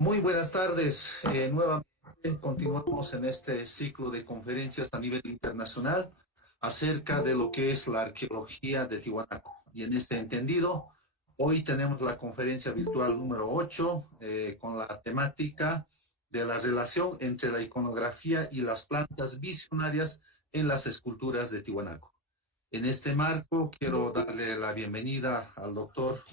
Muy buenas tardes. Nuevamente continuamos en este ciclo de conferencias a nivel internacional acerca de lo que es la arqueología de Tiwanaku. Y en este entendido, hoy tenemos la conferencia virtual número 8 con la temática de la relación entre la iconografía y las plantas visionarias en las esculturas de Tiwanaku. En este marco, quiero darle la bienvenida al doctor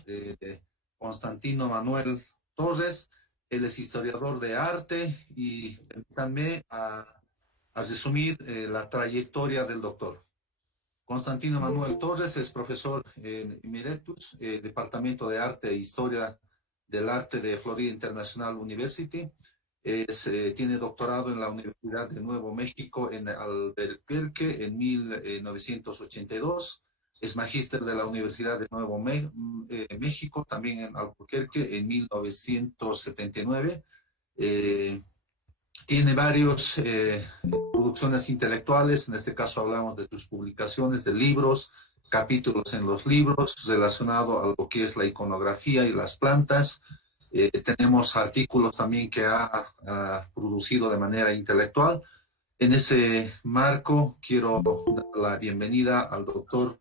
Constantino Manuel Torres. Él es historiador de arte y permítanme a resumir la trayectoria del doctor. Constantino Manuel Torres es profesor en Emeritus, Departamento de Arte e Historia del Arte de Florida International University. Tiene doctorado en la Universidad de Nuevo México en Albuquerque en 1982. Es magíster de la Universidad de Nuevo México, también en Albuquerque en 1979. Eh, Tiene varias producciones intelectuales, en este caso hablamos de sus publicaciones de libros, capítulos en los libros relacionados a lo que es la iconografía y las plantas. Tenemos artículos también que ha producido de manera intelectual. En ese marco, quiero dar la bienvenida al doctor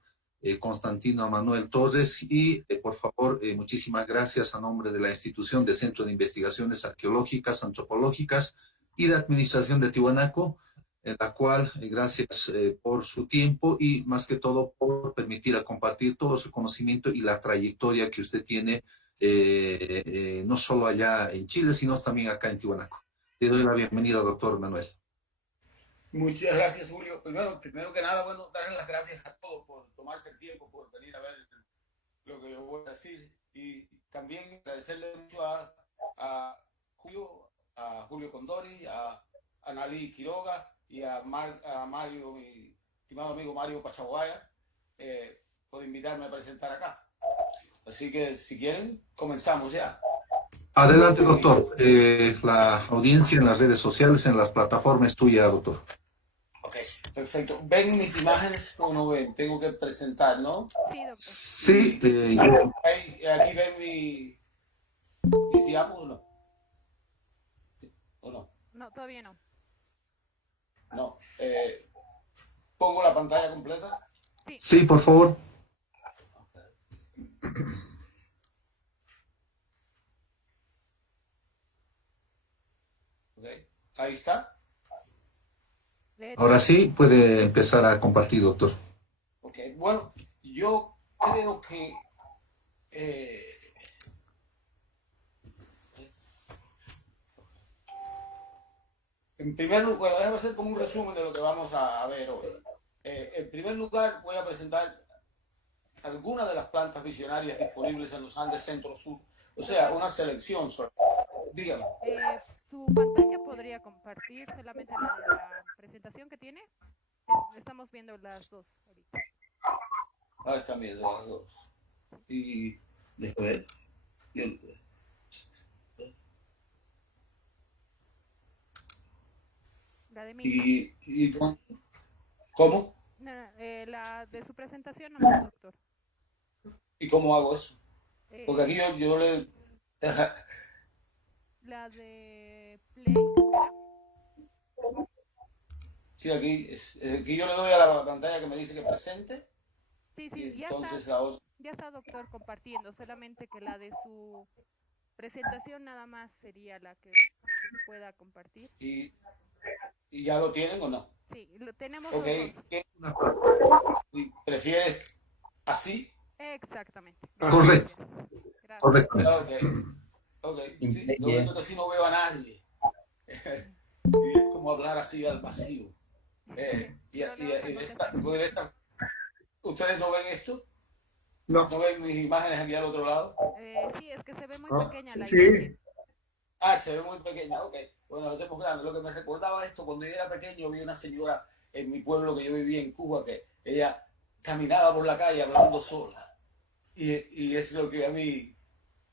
Constantino Manuel Torres y, por favor, muchísimas gracias a nombre de la institución de Centro de Investigaciones Arqueológicas, Antropológicas y de Administración de Tiwanaku, en la cual, gracias por su tiempo y, más que todo, por permitir a compartir todo su conocimiento y la trayectoria que usted tiene, no solo allá en Chile, sino también acá en Tiwanaku. Le doy la bienvenida, doctor Manuel. Muchas gracias, Julio. Primero que nada, bueno, darles las gracias a todos por tomarse el tiempo, por venir a ver lo que yo voy a decir. Y también agradecerle mucho a Julio Condori, a Analí Quiroga y a Mario, mi estimado amigo Mario Pachaguaya, por invitarme a presentar acá. Así que, si quieren, comenzamos ya. Adelante, doctor. La audiencia en las redes sociales, en las plataformas es tuya, doctor. Ok, perfecto. ¿Ven mis imágenes o no ven? Tengo que presentar, ¿no? Sí, doctor. Sí, Aquí ven mis diapos o no. ¿O no? No, todavía no. No. ¿Pongo la pantalla completa? Sí. sí, por favor. Okay. Ahí está. Ahora sí, puede empezar a compartir, doctor. Ok, bueno, yo creo que en primer lugar, bueno, déjame hacer como un resumen de lo que vamos a ver hoy. En primer lugar, voy a presentar algunas de las plantas visionarias disponibles en los Andes Centro-Sur, o sea, una selección solo. Dígame. Su pantalla podría compartir solamente la de la presentación que tiene. Estamos viendo las dos ahorita. Ahí están viendo las dos. Y después, La de mí. y ¿cómo? No, la de su presentación no, doctor. ¿Y cómo hago eso? Porque aquí yo le... La de Play. Sí, aquí yo le doy a la pantalla que me dice que presente. Sí, Y ya entonces está, ahora... ya está, doctor, compartiendo. Solamente que la de su presentación nada más sería la que pueda compartir. ¿Y ya lo tienen o no? Sí, lo tenemos Ok. los dos. ¿Prefieres así? Exactamente. Correcto. Gracias. Correctamente. Ok. Sí, lo único que sí no veo a nadie. Y es como hablar así al vacío. ¿Ustedes no ven esto? No. ¿No ven mis imágenes aquí al otro lado? Sí, es que se ve muy pequeña la Sí. imagen. Ah, se ve muy pequeña, ok. Bueno, lo hacemos grande. Lo que me recordaba esto, cuando yo era pequeño, vi una señora en mi pueblo que yo vivía en Cuba, que ella caminaba por la calle hablando sola. Y es lo que a mí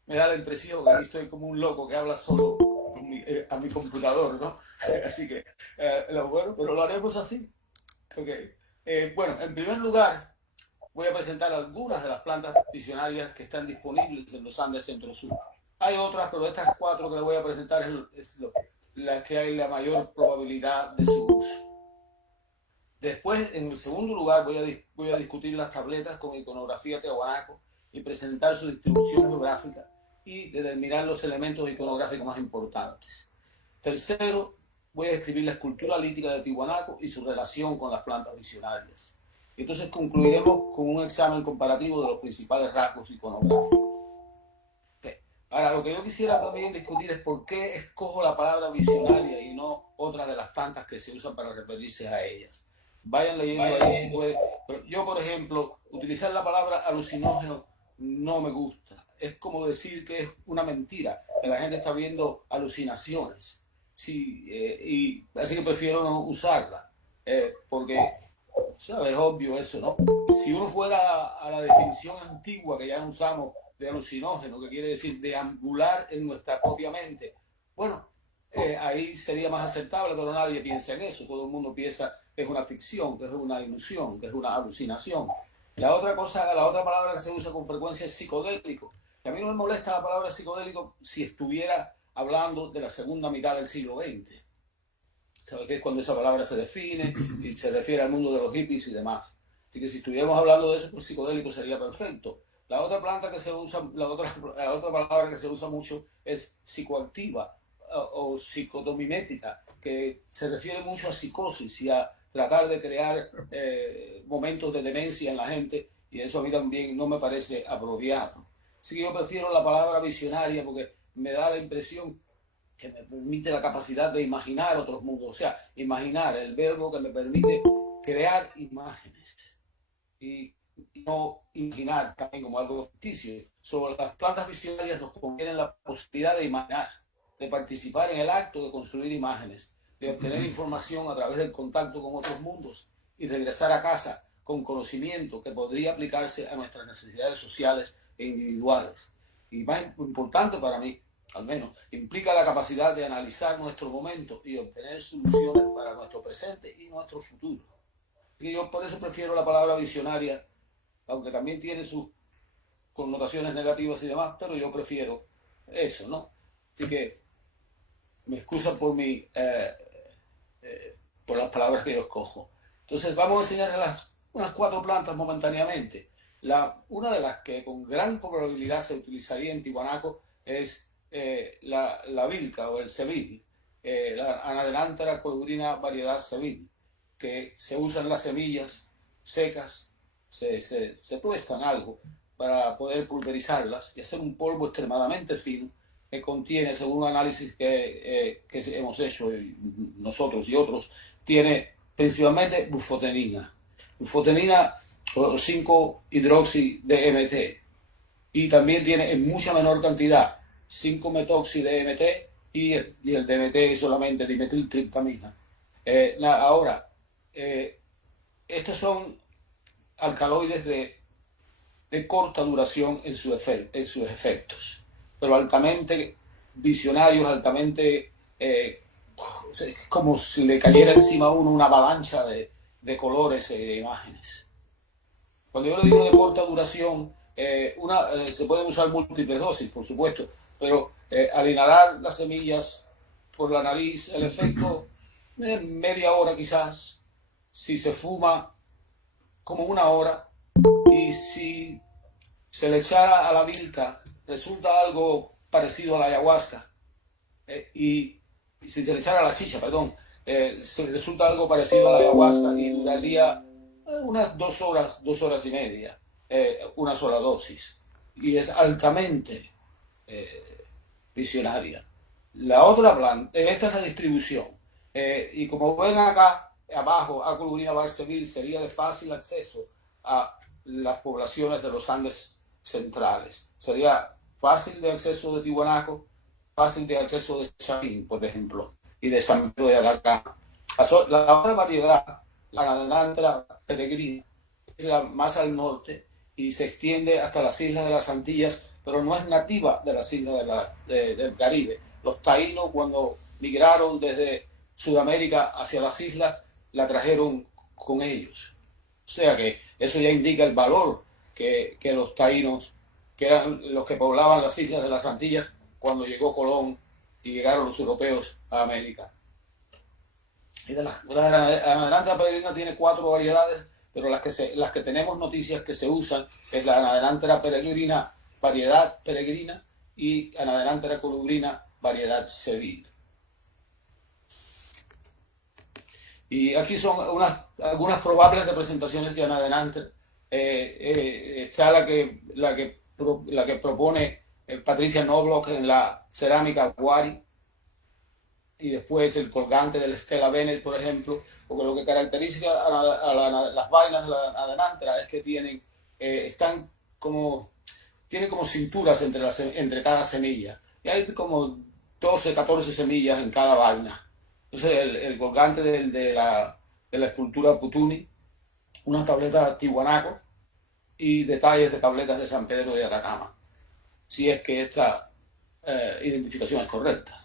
me da la impresión que aquí estoy como un loco que habla solo a mi computador, ¿no? Así que, bueno, pero lo haremos así. Ok. Bueno, en primer lugar, voy a presentar algunas de las plantas visionarias que están disponibles en los Andes Centro-Sur. Hay otras, pero estas 4 que les voy a presentar es las que hay la mayor probabilidad de su uso. Después, en el segundo lugar, voy a discutir las tabletas con iconografía tiahuanaco y presentar su distribución geográfica y determinar los elementos iconográficos más importantes. Tercero, voy a describir la escultura lítica de Tiwanaku y su relación con las plantas visionarias. Entonces concluiremos con un examen comparativo de los principales rasgos iconográficos. Okay. Ahora, lo que yo quisiera también discutir es por qué escojo la palabra visionaria y no otras de las tantas que se usan para referirse a ellas. Vayan leyendo ahí si pueden. Pero yo, por ejemplo, utilizar la palabra alucinógeno no me gusta. Es como decir que es una mentira, que la gente está viendo alucinaciones. Sí, y así que prefiero no usarla, porque, ¿sabes? Es obvio eso, ¿no? Si uno fuera a la definición antigua que ya usamos de alucinógeno, que quiere decir deambular en nuestra propia mente, bueno, ahí sería más aceptable, pero nadie piensa en eso. Todo el mundo piensa que es una ficción, que es una ilusión, que es una alucinación. La otra palabra que se usa con frecuencia es psicodélico. Y a mí no me molesta la palabra psicodélico si estuviera hablando de la segunda mitad del siglo XX. ¿Sabes qué? Es cuando esa palabra se define y se refiere al mundo de los hippies y demás. Así que si estuviéramos hablando de eso, pues psicodélico sería perfecto. La otra planta que se usa, la otra palabra que se usa mucho es psicoactiva o psicotomimética, que se refiere mucho a psicosis y a tratar de crear momentos de demencia en la gente, y eso a mí también no me parece apropiado. Así que yo prefiero la palabra visionaria porque me da la impresión que me permite la capacidad de imaginar otros mundos, o sea, imaginar, el verbo que me permite crear imágenes y no imaginar también como algo ficticio. Sobre las plantas visionarias nos confieren la posibilidad de imaginar, de participar en el acto de construir imágenes, de obtener información a través del contacto con otros mundos y regresar a casa con conocimiento que podría aplicarse a nuestras necesidades sociales e individuales. Y más importante para mí, al menos, implica la capacidad de analizar nuestro momento y obtener soluciones para nuestro presente y nuestro futuro. Y yo por eso prefiero la palabra visionaria, aunque también tiene sus connotaciones negativas y demás, pero yo prefiero eso, ¿no? Así que me excusan por por las palabras que yo escojo. Entonces vamos a enseñarles unas 4 plantas momentáneamente. Una de las que con gran probabilidad se utilizaría en Tiwanaku es la vilca o el sevil, la Anadenanthera colurina variedad sevil, que se usan las semillas secas, se tuestan algo para poder pulverizarlas y hacer un polvo extremadamente fino que contiene, según un análisis que hemos hecho nosotros y otros, tiene principalmente bufotenina. Bufotenina 5-hidroxi-DMT, y también tiene en mucha menor cantidad 5-metoxi-DMT y el DMT solamente dimetiltriptamina. Ahora, estos son alcaloides de corta duración en sus efectos, pero altamente visionarios, altamente como si le cayera encima a uno una avalancha de colores e de imágenes. Cuando yo le digo de corta duración, se pueden usar múltiples dosis, por supuesto, pero al inhalar las semillas por la nariz, el efecto media hora quizás, si se fuma como 1 hora, y si se le echara a la vilca resulta algo parecido a la ayahuasca, y si se le echara a la chicha, perdón, resulta algo parecido a la ayahuasca y duraría unas 2 horas, 2 horas y media, una sola dosis, y es altamente visionaria. La otra planta, esta es la distribución, y como ven acá abajo, Acolurina barcevil sería de fácil acceso a las poblaciones de los Andes centrales. Sería fácil de acceso de Tiwanaku, fácil de acceso de Chapín, por ejemplo, y de San Pedro de Atacama. La otra variedad, la Anadenanthera peregrina, es la más al norte y se extiende hasta las islas de las Antillas, pero no es nativa de las islas del Caribe. Los taínos, cuando migraron desde Sudamérica hacia las islas, la trajeron con ellos. O sea que eso ya indica el valor que los taínos, que eran los que poblaban las islas de las Antillas, cuando llegó Colón y llegaron los europeos a América. Y la anadenantra peregrina tiene 4 variedades, pero las que tenemos noticias que se usan es la anadenantra peregrina, variedad peregrina, y anadenantra colubrina, variedad Seville. Y aquí son algunas probables representaciones de anadenantra. Está la que propone Patricia Knobloch en la cerámica Wari, y después el colgante de la Stella Bennett, por ejemplo, porque lo que caracteriza las vainas de la anadenantra es que tienen como cinturas entre cada semilla, y hay como 12, 14 semillas en cada vaina. Entonces el colgante de la escultura Putuni, una tableta Tiwanaku y detalles de tabletas de San Pedro de Atacama, si es que esta identificación es correcta.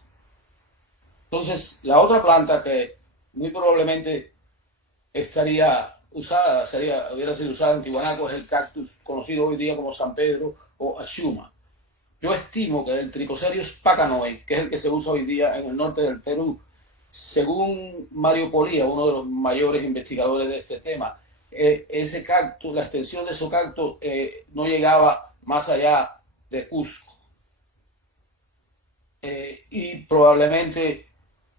Entonces, la otra planta que muy probablemente hubiera sido usada en Tiwanaku es el cactus conocido hoy día como San Pedro o Ashuma. Yo estimo que el Trichoserius pacanoi, que es el que se usa hoy día en el norte del Perú, según Mario Polía, uno de los mayores investigadores de este tema, ese cactus, la extensión de ese cactus no llegaba más allá de Cusco. Y probablemente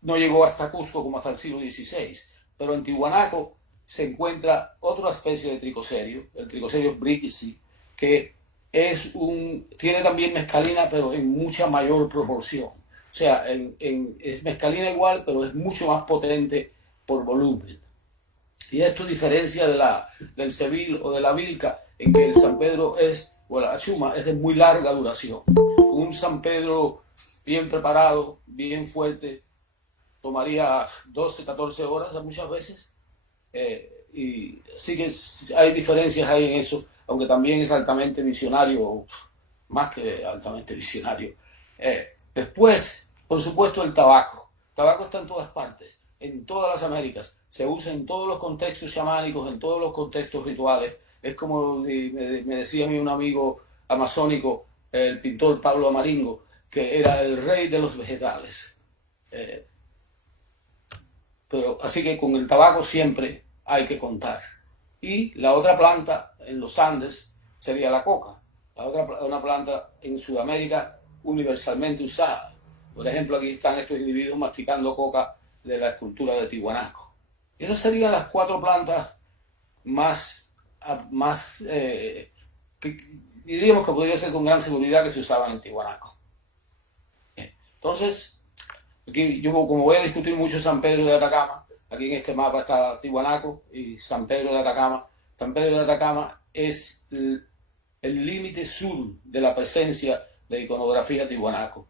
no llegó hasta Cusco como hasta el siglo XVI, pero en Tiwanaku se encuentra otra especie de tricocerio, el Trichoserius brigici, que tiene también mescalina, pero en mucha mayor proporción. O sea, es mescalina igual, pero es mucho más potente por volumen. Y esto diferencia del Seville o de la Vilca, en que el San Pedro o la Achuma es de muy larga duración. Un San Pedro bien preparado, bien fuerte, tomaría 12, 14 horas muchas veces. Y sí que hay diferencias ahí en eso, aunque también es altamente visionario, más que altamente visionario. Después, por supuesto, el tabaco. El tabaco está en todas partes, en todas las Américas. Se usa en todos los contextos chamánicos, en todos los contextos rituales. Es como me decía a mí un amigo amazónico, el pintor Pablo Amaringo, que era el rey de los vegetales. Pero así que con el tabaco siempre hay que contar. Y la otra planta en los Andes sería la coca, una planta en Sudamérica universalmente usada. Por ejemplo, aquí están estos individuos masticando coca de la escultura de Tiwanaku. Esas serían las 4 plantas más que diríamos que podría ser con gran seguridad que se usaban en Tiwanaku. Entonces, aquí yo, como voy a discutir mucho San Pedro de Atacama, aquí en este mapa está Tiwanaku y San Pedro de Atacama. San Pedro de Atacama es el límite sur de la presencia de iconografía Tiwanaku.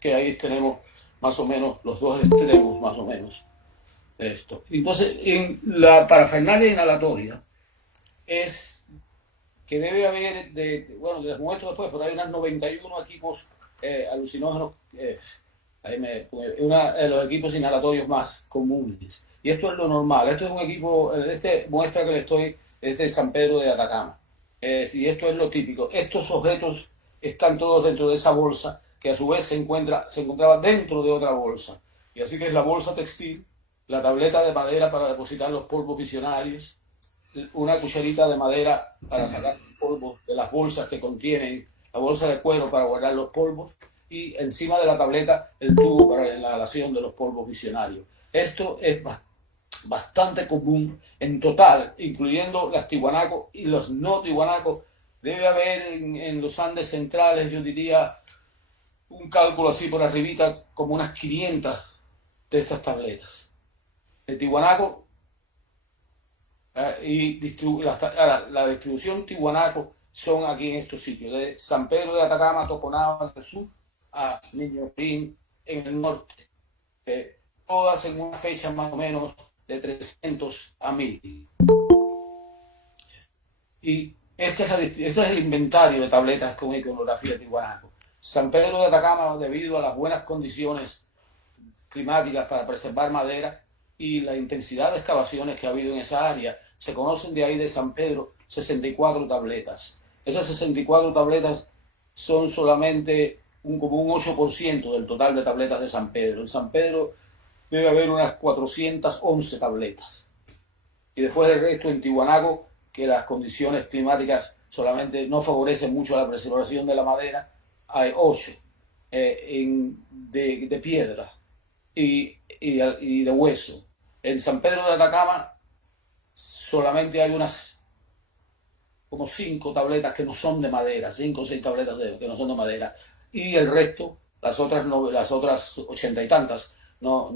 Que ahí tenemos más o menos los dos extremos, más o menos, de esto. Entonces, en la parafernalia inhalatoria es que debe haber, les muestro después, pero hay unos 91 equipos alucinógenos, uno de los equipos inhalatorios más comunes. Y esto es lo normal. Esto es un equipo, muestra que le estoy, es de San Pedro de Atacama. Y esto es lo típico. Estos objetos están todos dentro de esa bolsa, que a su vez se encontraba dentro de otra bolsa. Y así que es la bolsa textil, la tableta de madera para depositar los polvos visionarios, una cucharita de madera para sacar los polvos de las bolsas que contienen, la bolsa de cuero para guardar los polvos, y encima de la tableta el tubo para la inhalación de los polvos visionarios. Esto es bastante común en total, incluyendo las Tiwanaku y los no Tiwanaku. Debe haber en los Andes centrales, yo diría, un cálculo así por arribita, como unas 500 de estas tabletas. El Tiwanaku la distribución Tiwanaku son aquí en estos sitios, de San Pedro de Atacama, Toconao en el sur, a Niñorín en el norte, todas en una fecha más o menos de 300 a 1000. Y este es el inventario de tabletas con iconografía Tiwanaku. San Pedro de Atacama, debido a las buenas condiciones climáticas para preservar madera y la intensidad de excavaciones que ha habido en esa área, se conocen de ahí de San Pedro 64 tabletas. Esas 64 tabletas son solamente como un 8% del total de tabletas de San Pedro. En San Pedro debe haber unas 411 tabletas. Y después del resto en Tiwanaku, que las condiciones climáticas solamente no favorecen mucho la preservación de la madera, hay 8 de piedra y de hueso. En San Pedro de Atacama solamente hay unas como 5 tabletas que no son de madera, 5 o 6 tabletas que no son de madera, y el resto, las otras 80 y tantas, no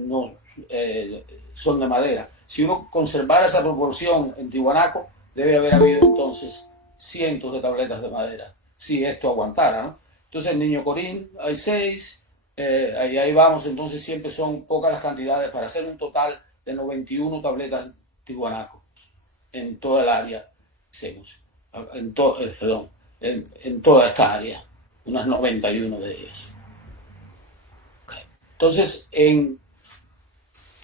son de madera. Si uno conservara esa proporción en Tiwanaku, debe haber habido entonces cientos de tabletas de madera, si esto aguantara, ¿no? Entonces en Niño Corín hay 6, ahí vamos, entonces siempre son pocas las cantidades para hacer un total de 91 tabletas Tiwanaku en toda el área, en toda esta área, unas 91 de ellas. Okay. Entonces,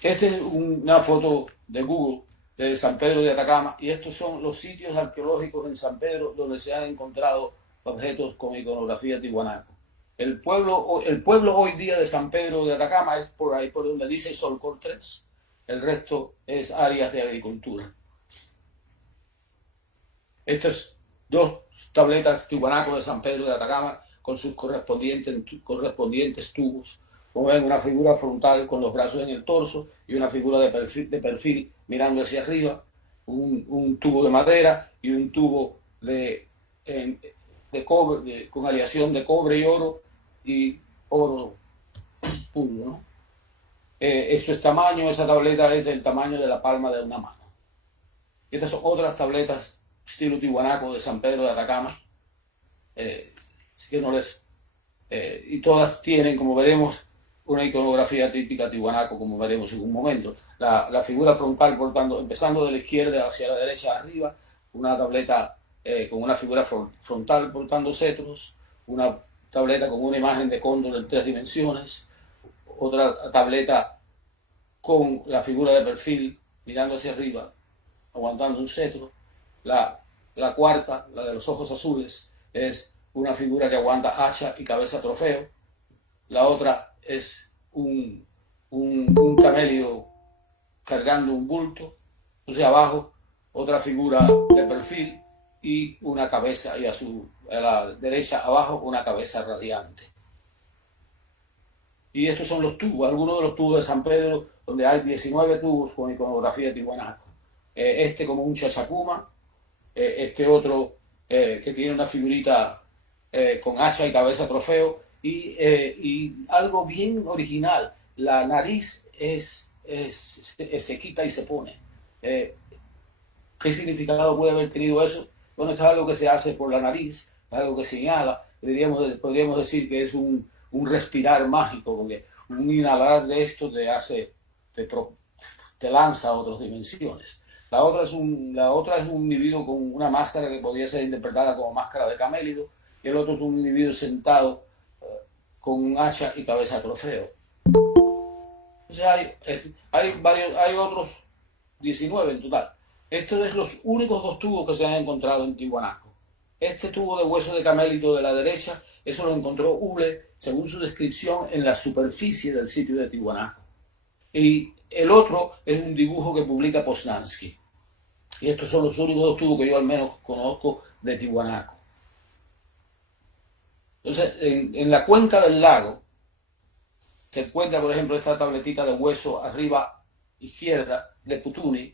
esta es una foto de Google de San Pedro de Atacama, y estos son los sitios arqueológicos en San Pedro donde se han encontrado objetos con iconografía tiwanaku. El pueblo hoy día de San Pedro de Atacama es por ahí, por donde dice Solcor 3. El resto es áreas de agricultura. Estas 2 tabletas tiwanaku de San Pedro de Atacama con sus correspondientes tubos. Como ven, una figura frontal con los brazos en el torso y una figura de perfil mirando hacia arriba, un tubo de madera y un tubo de cobre, con aleación de cobre y oro puro, ¿no? Esto es tamaño, esa tableta es del tamaño de la palma de una mano. Estas son otras tabletas estilo tiwanaku de San Pedro de Atacama, así que y todas tienen, como veremos, una iconografía típica tiwanaku, como veremos en un momento. La figura frontal empezando de la izquierda hacia la derecha arriba, una tableta con una figura frontal portando cetros, una tableta con una imagen de cóndor en 3 dimensiones, otra tableta con la figura de perfil mirando hacia arriba, aguantando un cetro. La cuarta, la de los ojos azules, es una figura que aguanta hacha y cabeza trofeo. La otra es un camelio cargando un bulto. Entonces abajo otra figura de perfil y una cabeza, y a la derecha abajo una cabeza radiante. Y estos son los tubos, algunos de los tubos de San Pedro, donde hay 19 tubos con iconografía tiwanaku. Este como un chachacuma, este otro que tiene una figurita con hacha y cabeza trofeo, y algo bien original, la nariz se quita y se pone. ¿Qué significado puede haber tenido eso? Bueno, esto es algo que se hace por la nariz, es algo que señala, podríamos decir que es un respirar mágico, porque un inhalar de esto te lanza a otras dimensiones. La otra es un individuo con una máscara que podría ser interpretada como máscara de camélido, y el otro es un individuo sentado con un hacha y cabeza trofeo. Entonces hay otros 19 en total. Estos son los únicos 2 tubos que se han encontrado en Tiwanaku. Este tubo de hueso de camélido de la derecha, eso lo encontró Hule, según su descripción, en la superficie del sitio de Tiwanaku. Y el otro es un dibujo que publica Poznański. Y estos son los únicos 2 tubos que yo al menos conozco de Tiwanaku. Entonces, en la cuenca del lago se encuentra, por ejemplo, esta tabletita de hueso arriba izquierda de Putuni,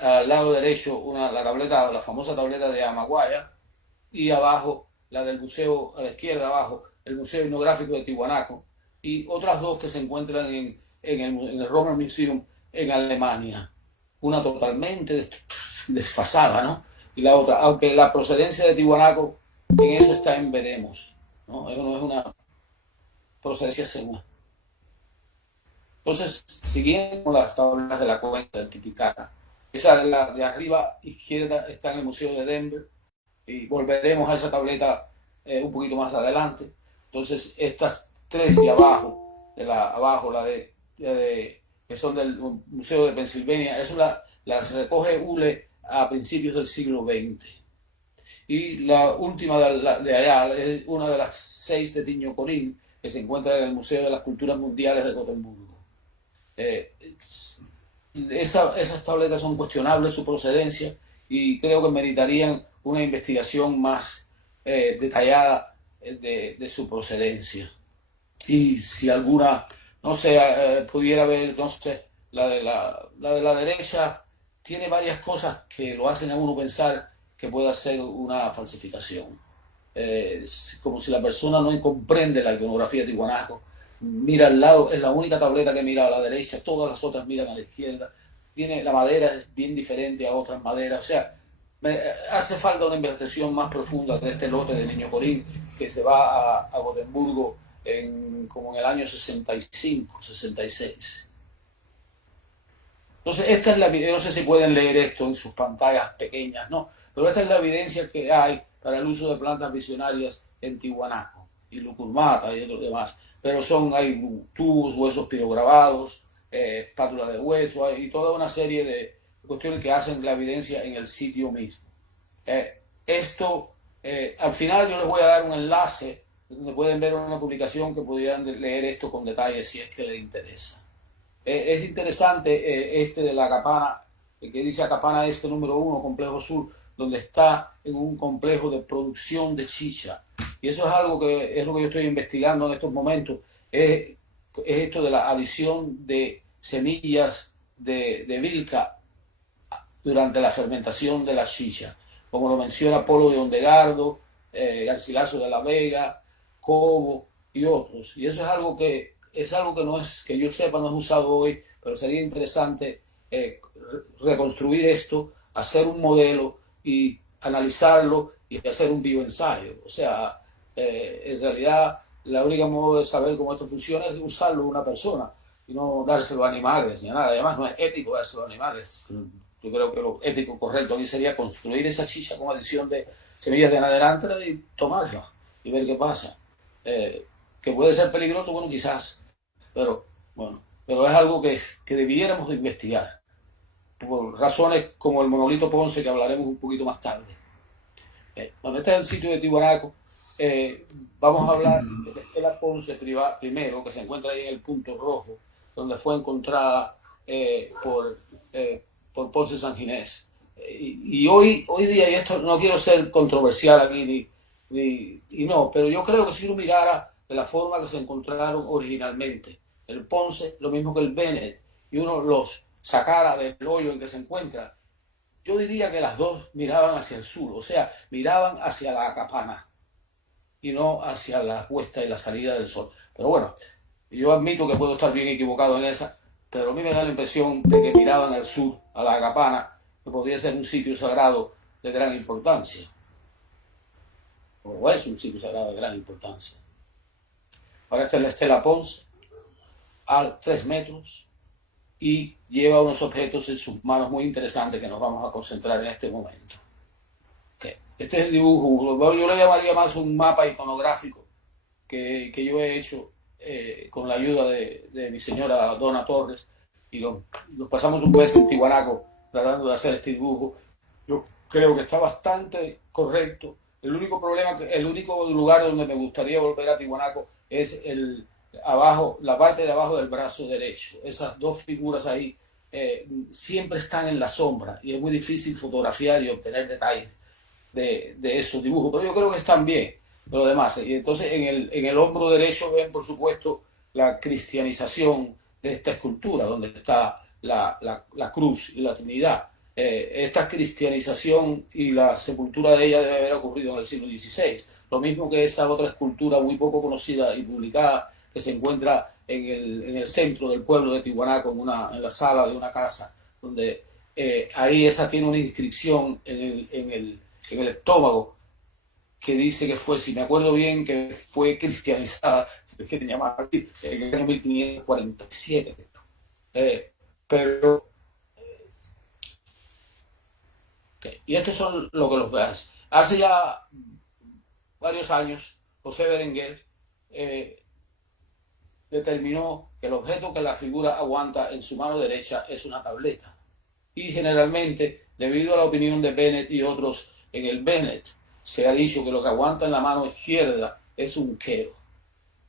al lado derecho la famosa tableta de Amaguaya, y abajo la del museo, a la izquierda abajo, el Museo Etnográfico de Tiwanaku, y otras 2 que se encuentran en el Romer Museum en Alemania. Una totalmente desfasada, ¿no? Y la otra, aunque la procedencia de Tiwanaku en eso está en veremos, ¿no? Eso no es una procedencia segura. Entonces, siguiendo con las tablas de la cuenca del Titicaca, esa de arriba izquierda está en el Museo de Denver, y volveremos a esa tableta un poquito más adelante. Entonces, estas 3 de abajo, que son del Museo de Pensilvania, eso las recoge Hule a principios del siglo XX. y la última de allá es una de las 6 de Tiño Corín, que se encuentra en el Museo de las Culturas Mundiales de Gotemburgo. Esas tabletas son cuestionables su procedencia y creo que meritarían una investigación más detallada de su procedencia. Y si alguna, no sé, pudiera ver, no sé, la de la derecha tiene varias cosas que lo hacen a uno pensar que puede ser una falsificación. Como si la persona no comprende la iconografía de Tiwanaku, mira al lado, es la única tableta que mira a la derecha, todas las otras miran a la izquierda, la madera es bien diferente a otras maderas, o sea, hace falta una investigación más profunda de este lote de Niño Corín que se va a Gotemburgo como en el año 65, 66. Entonces, esta es la evidencia, no sé si pueden leer esto en sus pantallas pequeñas, ¿no? Pero esta es la evidencia que hay para el uso de plantas visionarias en Tiwanaku y Lucurmata y otros demás. Pero hay tubos, huesos pirograbados, espátulas de hueso, y toda una serie de cuestiones que hacen la evidencia en el sitio mismo. Al final yo les voy a dar un enlace donde pueden ver una publicación que pudieran leer esto con detalle si es que les interesa. Es interesante de la Acapana, que dice Acapana Este número 1, Complejo Sur, donde está en un complejo de producción de chicha. Y eso es algo que es lo que yo estoy investigando en estos momentos, es esto de la adición de semillas de vilca durante la fermentación de la chicha, como lo menciona Polo de Ondegardo, Garcilaso de la Vega, Cobo y otros. Y eso es algo que no es, que yo sepa, no es usado hoy, pero sería interesante reconstruir esto, hacer un modelo y analizarlo y hacer un bioensayo. O sea, en realidad la única modo de saber cómo esto funciona es usarlo una persona y no dárselo a animales ni a nada. Además no es ético dárselo a animales. Yo creo que lo ético correcto aquí sería construir esa chicha con adición de semillas de anaderántra y tomarla y ver qué pasa. Que puede ser peligroso, bueno, quizás, pero es algo que debiéramos de investigar por razones como el monolito Ponce, que hablaremos un poquito más tarde. Bueno, este es el sitio de Tiwanaku. Vamos a hablar de Estela Ponce primero, que se encuentra ahí en el punto rojo, donde fue encontrada por Ponce San Ginés. Y hoy día, y esto no quiero ser controversial aquí, pero yo creo que si uno mirara de la forma que se encontraron originalmente, el Ponce, lo mismo que el Bennett, y uno los sacara del hoyo en que se encuentra, yo diría que las dos miraban hacia el sur, o sea, miraban hacia la Acapana y no hacia la puesta y la salida del sol. Pero bueno, yo admito que puedo estar bien equivocado en esa, pero a mí me da la impresión de que miraban al sur, a la Acapana, que podría ser un sitio sagrado de gran importancia. O es un sitio sagrado de gran importancia. Ahora esta es la Estela Ponce, a 3 metros, y lleva unos objetos en sus manos muy interesantes que nos vamos a concentrar en este momento. Okay. Este es el dibujo, yo le llamaría más un mapa iconográfico que yo he hecho con la ayuda de mi señora Donna Torres, y nos pasamos un mes en Tiwanaku tratando de hacer este dibujo. Yo creo que está bastante correcto. El único lugar donde me gustaría volver a Tiwanaku es la parte de abajo del brazo derecho. Esas dos figuras ahí siempre están en la sombra y es muy difícil fotografiar y obtener detalles de esos dibujos, pero yo creo que están bien lo demás. Y entonces en el hombro derecho ven, por supuesto, la cristianización de esta escultura, donde está la cruz y la Trinidad. Esta cristianización y la sepultura de ella debe haber ocurrido en el siglo XVI, lo mismo que esa otra escultura muy poco conocida y publicada que se encuentra en el centro del pueblo de Tiwanaku, en la sala de una casa, donde ahí esa tiene una inscripción en el estómago que dice que fue, si me acuerdo bien, que fue cristianizada, se quieren llamar así, en el año 1547. Pero y estos son lo que los veas. Hace ya varios años, José Berenguer determinó que el objeto que la figura aguanta en su mano derecha es una tableta. Y generalmente, debido a la opinión de Bennett y otros en el Bennett, se ha dicho que lo que aguanta en la mano izquierda es un quero.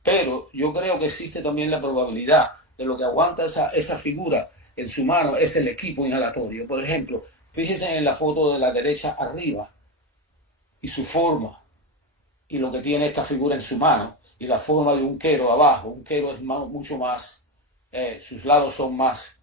Pero yo creo que existe también la probabilidad de lo que aguanta esa figura en su mano es el equipo inhalatorio. Por ejemplo, fíjense en la foto de la derecha arriba y su forma y lo que tiene esta figura en su mano y la forma de un quero abajo. Un quero es mucho más, sus lados son más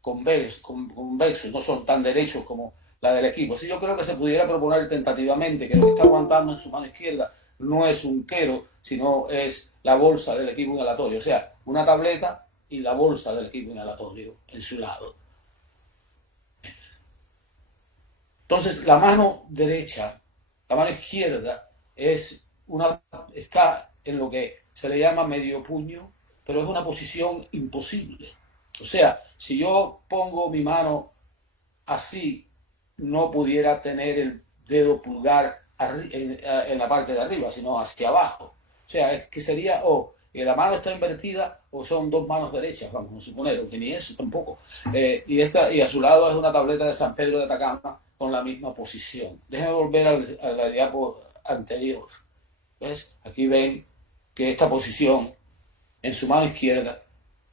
convexos, no son tan derechos como la del equipo. Si yo creo que se pudiera proponer tentativamente que lo que está aguantando en su mano izquierda no es un quero, sino es la bolsa del equipo inhalatorio, o sea, una tableta y la bolsa del equipo inhalatorio en su lado. Entonces, la mano derecha, la mano izquierda, está en lo que se le llama medio puño, pero es una posición imposible. O sea, si yo pongo mi mano así, no pudiera tener el dedo pulgar en la parte de arriba, sino hacia abajo. O sea, es que sería la mano está invertida o son dos manos derechas, vamos a suponer, o que ni eso tampoco. Y a su lado es una tableta de San Pedro de Atacama con la misma posición. Déjenme volver a la diapo anterior. ¿Ves? Aquí ven que esta posición en su mano izquierda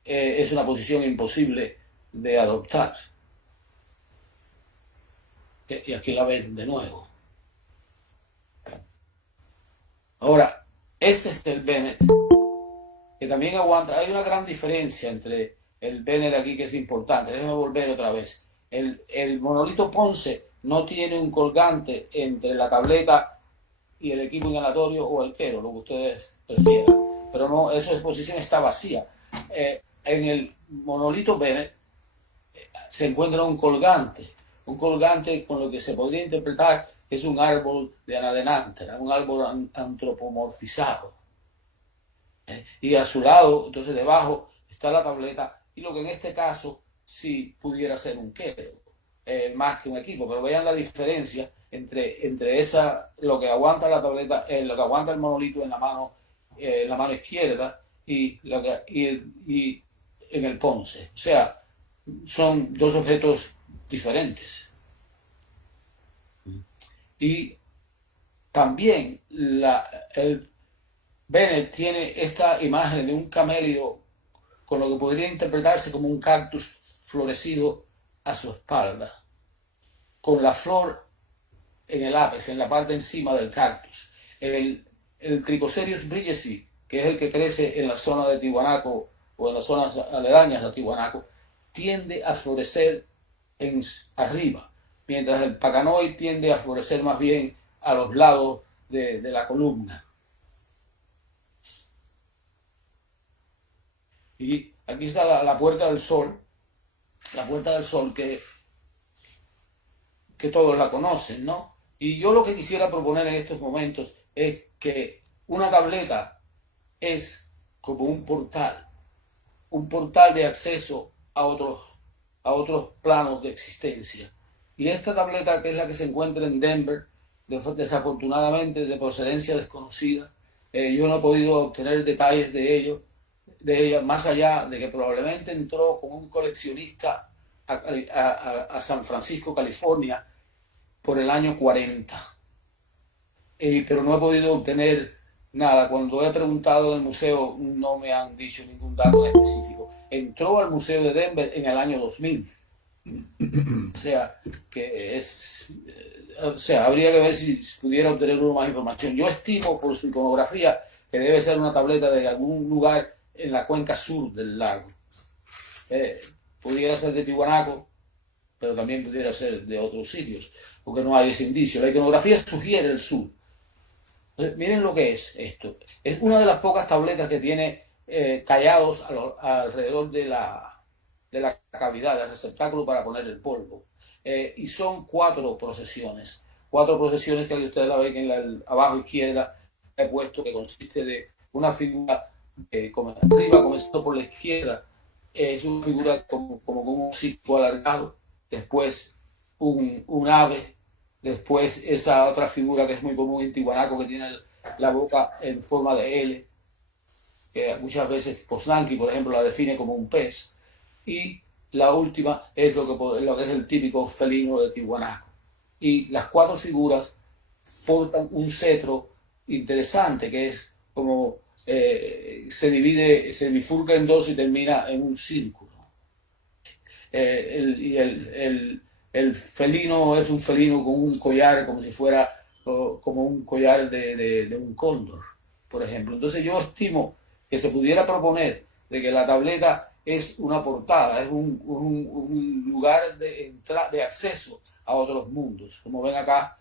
es una posición imposible de adoptar. Y aquí la ven de nuevo. Ahora, este es el Bennett, que también aguanta. Hay una gran diferencia entre el Bennett aquí, que es importante. Déjenme volver otra vez. El monolito Ponce no tiene un colgante entre la tableta y el equipo inhalatorio o el quero, lo que ustedes prefieran. Pero no, esa exposición está vacía. En el monolito Bennett se encuentra un colgante con lo que se podría interpretar que es un árbol de Anadenanthera, un árbol antropomorfizado. Y a su lado, entonces debajo, está la tableta, y lo que en este caso sí pudiera ser un quero, más que un equipo. Pero vean la diferencia entre lo que aguanta la tableta, lo que aguanta el monolito en la mano izquierda y en el Ponce. O sea, son dos objetos diferentes. Y también el Bennett tiene esta imagen de un camello con lo que podría interpretarse como un cactus florecido a su espalda, con la flor en el ápice, en la parte encima del cactus. El Trichoserius bridgesii, que es el que crece en la zona de Tiwanaku o en las zonas aledañas de Tiwanaku, tiende a florecer arriba, mientras el Pacanoid tiende a florecer más bien a los lados de la columna. Y aquí está la puerta del sol que todos la conocen, ¿no? Y yo lo que quisiera proponer en estos momentos es que una tableta es como un portal de acceso a otros planos de existencia. Y esta tableta, que es la que se encuentra en Denver, desafortunadamente de procedencia desconocida, yo no he podido obtener detalles de ella, más allá de que probablemente entró como un coleccionista a San Francisco, California, por el año 40. Pero no he podido obtener nada. Cuando he preguntado en el museo, no me han dicho ningún dato en específico. Entró al Museo de Denver en el año 2000. O sea, habría que ver si pudiera obtener más información. Yo estimo por su iconografía que debe ser una tableta de algún lugar en la cuenca sur del lago. Pudiera ser de Tiwanaku, pero también pudiera ser de otros sitios, porque no hay ese indicio. La iconografía sugiere el sur. Entonces, miren lo que es esto. Es una de las pocas tabletas que tiene tallados alrededor de la cavidad, del receptáculo para poner el polvo. Y son 4 procesiones. 4 procesiones que ustedes la ven en la abajo izquierda. He puesto que consiste de una figura arriba, comenzando por la izquierda. Es una figura como un hocico alargado. Después un ave. Después esa otra figura que es muy común en Tiwanaku, que tiene la boca en forma de L. Que muchas veces Poznanski, por ejemplo, la define como un pez. Y la última es lo que es el típico felino de Tiwanaku. Y las 4 figuras portan un cetro interesante que es como se divide, se bifurca en dos y termina en un círculo. El felino es un felino con un collar como si fuera como un collar de un cóndor, por ejemplo. Entonces yo estimo que se pudiera proponer de que la tableta es una portada, es un lugar de acceso a otros mundos. Como ven acá,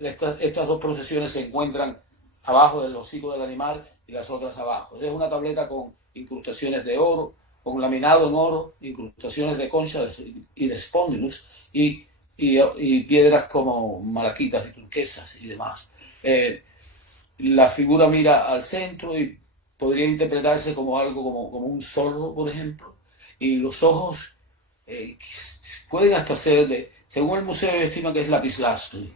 estas dos procesiones se encuentran abajo del hocico del animal y las otras abajo. Es una tableta con incrustaciones de oro, con laminado en oro, incrustaciones de concha y de espóndilos y piedras como malaquitas y turquesas y demás. La figura mira al centro y podría interpretarse como algo como un zorro, por ejemplo, y los ojos pueden hasta ser según el museo estima que es lapislázuli,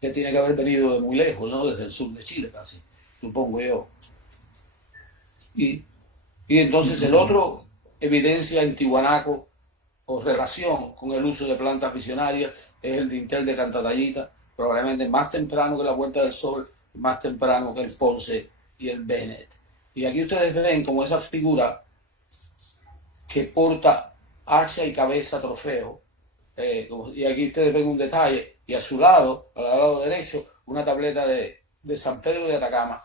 que tiene que haber venido de muy lejos, ¿no? Desde el sur de Chile casi, supongo yo. Y entonces el otro evidencia en Tiwanaku o relación con el uso de plantas visionarias es el dintel de Cantatallita, probablemente más temprano que la Puerta del Sol, más temprano que el Ponce y el Bennett. Y aquí ustedes ven como esa figura que porta hacha y cabeza trofeo. Y aquí ustedes ven un detalle, y a su lado, al lado derecho, una tableta de San Pedro de Atacama,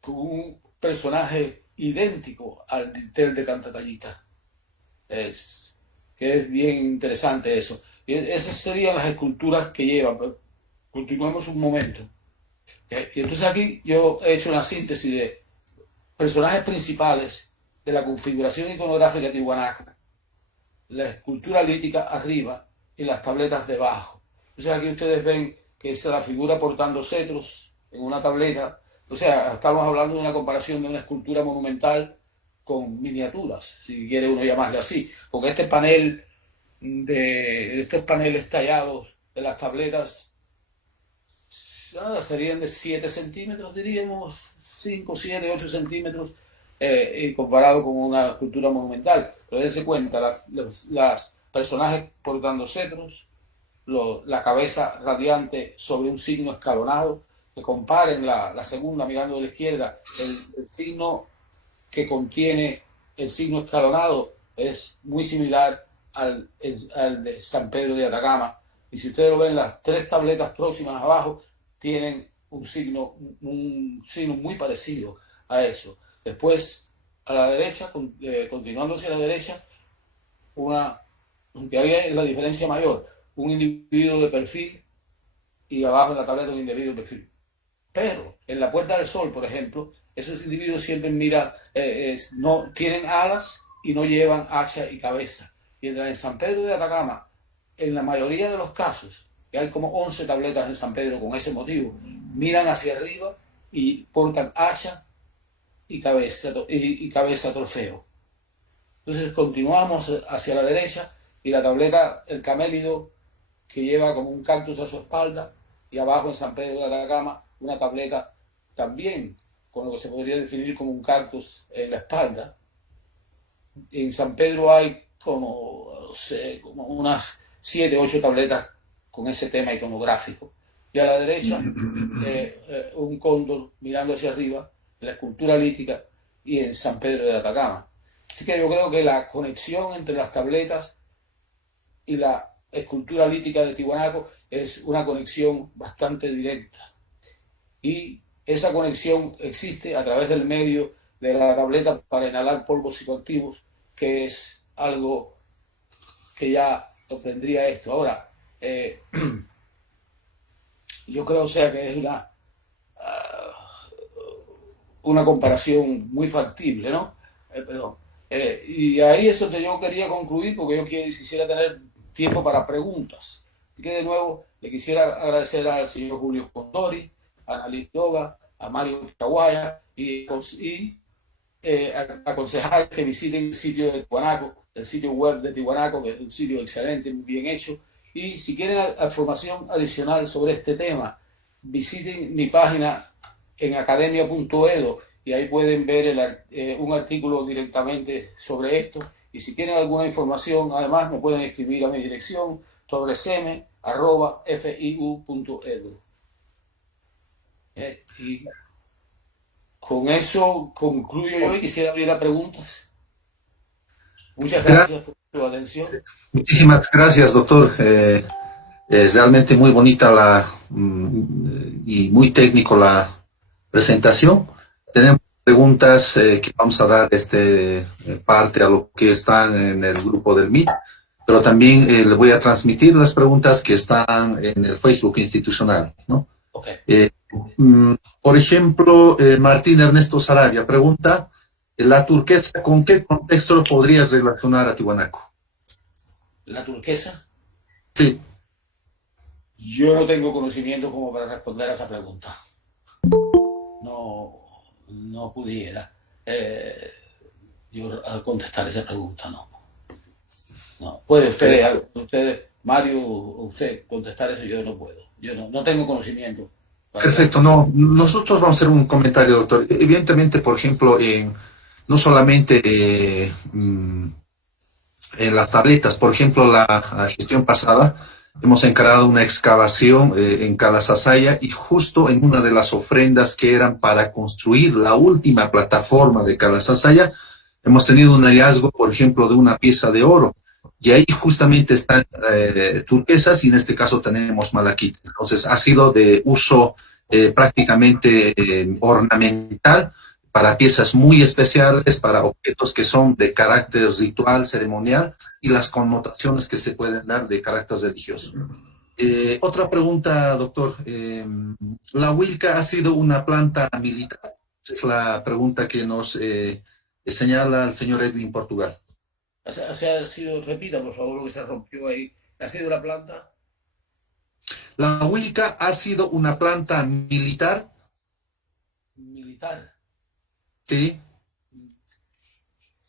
con un personaje idéntico al dintel de Cantatallita. Que es bien interesante eso. Y esas serían las esculturas que llevan. Pero continuemos un momento. Y entonces aquí yo he hecho una síntesis de personajes principales de la configuración iconográfica de Tiwanaku, la escultura lítica arriba y las tabletas debajo. Entonces aquí ustedes ven que es la figura portando cetros en una tableta. O sea, estamos hablando de una comparación de una escultura monumental con miniaturas, si quiere uno llamarle así, porque estos paneles tallados de las tabletas serían de 7 centímetros, diríamos, 5, 7, 8 centímetros, y comparado con una escultura monumental. Pero dense cuenta, las personajes portando cetros, la cabeza radiante sobre un signo escalonado, que comparen la segunda mirando a la izquierda, el signo que contiene el signo escalonado es muy similar al de San Pedro de Atacama. Y si ustedes lo ven, las 3 tabletas próximas abajo tienen un signo muy parecido a eso. Después, a la derecha, continuando hacia la derecha, que había la diferencia mayor, un individuo de perfil y abajo en la tableta un individuo de perfil. Pero en la Puerta del Sol, por ejemplo, esos individuos siempre no tienen alas y no llevan hacha y cabeza. Mientras en San Pedro de Atacama, en la mayoría de los casos, que hay como 11 tabletas en San Pedro con ese motivo, miran hacia arriba y portan hacha y cabeza trofeo. Entonces continuamos hacia la derecha y la tableta, el camélido, que lleva como un cactus a su espalda, y abajo en San Pedro de Atacama una tableta también con lo que se podría definir como un cactus en la espalda. En San Pedro hay como unas 7, 8 tabletas con ese tema iconográfico. Y a la derecha un cóndor mirando hacia arriba, la escultura lítica, y en San Pedro de Atacama. Así que yo creo que la conexión entre las tabletas y la escultura lítica de Tiwanaku es una conexión bastante directa. Y esa conexión existe a través del medio de la tableta para inhalar polvos psicoactivos, que es algo que ya obtendría esto. Ahora, yo creo, o sea, que es una comparación muy factible, ¿no? Y ahí es donde yo quería concluir, porque yo quisiera tener tiempo para preguntas. Así que de nuevo le quisiera agradecer al señor Julio Condori, a Annalise Doga, a Mario Chaguaya y aconsejar que visiten el sitio de Tiwanaku, el sitio web de Tiwanaku, que es un sitio excelente, muy bien hecho. Y si quieren información adicional sobre este tema, visiten mi página en academia.edo y ahí pueden ver un artículo directamente sobre esto. Y si quieren alguna información, además, me pueden escribir a mi dirección, torresm, fiu.edu. Y con eso concluyo yo y quisiera abrir a preguntas. Muchas gracias por su atención. Muchísimas gracias, doctor. Es realmente muy bonita y muy técnico la presentación. Tenemos preguntas que vamos a dar parte a lo que están en el grupo del Meet, pero también le voy a transmitir las preguntas que están en el Facebook institucional, ¿no? Okay. Por ejemplo, Martín Ernesto Sarabia pregunta, ¿la turquesa con qué contexto podrías relacionar a Tiwanaku? ¿La turquesa? Sí. Yo no tengo conocimiento como para responder a esa pregunta. No pudiera yo contestar esa pregunta, no. Puede usted, Mario, usted contestar eso, yo no puedo. Yo no tengo conocimiento. Perfecto, no, nosotros vamos a hacer un comentario, doctor. Evidentemente, por ejemplo, no solamente en las tabletas, por ejemplo, la gestión pasada hemos encarado una excavación en Calasasaya y justo en una de las ofrendas que eran para construir la última plataforma de Calasasaya, hemos tenido un hallazgo, por ejemplo, de una pieza de oro. Y ahí justamente están turquesas y en este caso tenemos malaquita. Entonces ha sido de uso prácticamente ornamental para piezas muy especiales, para objetos que son de carácter ritual, ceremonial y las connotaciones que se pueden dar de carácter religioso. Otra pregunta, doctor. ¿La huilca ha sido una planta militar? Esa es la pregunta que nos señala el señor Edwin Portugal. O sea, ha sido, repita por favor lo que se rompió ahí. ¿Ha sido una planta? ¿La huilca ha sido una planta militar? Militar. Sí.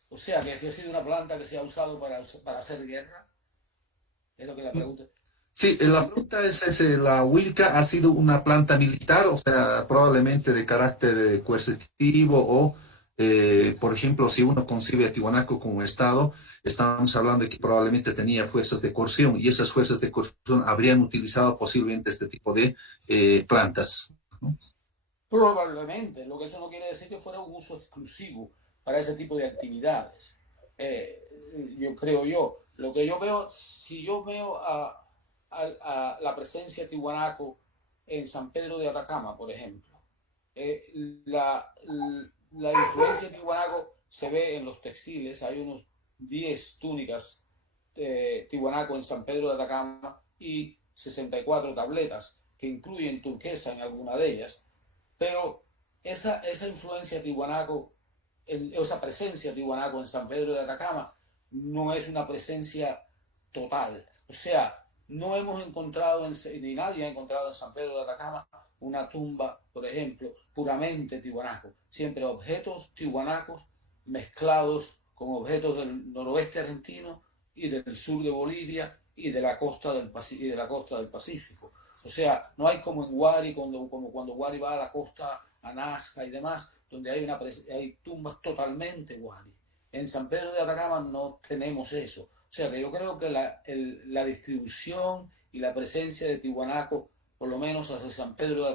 O sea, que si ha sido una planta que se ha usado para hacer guerra. Es lo que la pregunta. Sí, la pregunta es, ¿la huilca ha sido una planta militar, o sea, probablemente de carácter coercitivo o, por ejemplo, si uno concibe a Tiwanaku como Estado, estamos hablando de que probablemente tenía fuerzas de coerción y esas fuerzas de coerción habrían utilizado posiblemente este tipo de plantas, ¿no? Probablemente, lo que eso no quiere decir que fuera un uso exclusivo para ese tipo de actividades. Yo creo lo que yo veo, si yo veo a la presencia de Tiwanaku en San Pedro de Atacama, por ejemplo, la influencia de Tiwanaku se ve en los textiles. Hay unos 10 túnicas Tiwanaku en San Pedro de Atacama y 64 tabletas que incluyen turquesa en alguna de ellas. Pero esa influencia tiwanaku, esa presencia tiwanaku en San Pedro de Atacama, no es una presencia total. O sea, no hemos encontrado, ni nadie ha encontrado en San Pedro de Atacama una tumba, por ejemplo, puramente tiwanaku. Siempre objetos tiwanacos mezclados con objetos del noroeste argentino y del sur de Bolivia y de la costa del Pacífico. O sea, no hay como en Huari, como cuando Huari va a la costa, a Nazca y demás, donde hay tumbas totalmente Huari. En San Pedro de Atacama no tenemos eso. O sea, que yo creo que la distribución y la presencia de Tiwanaku, por lo menos hacia San Pedro de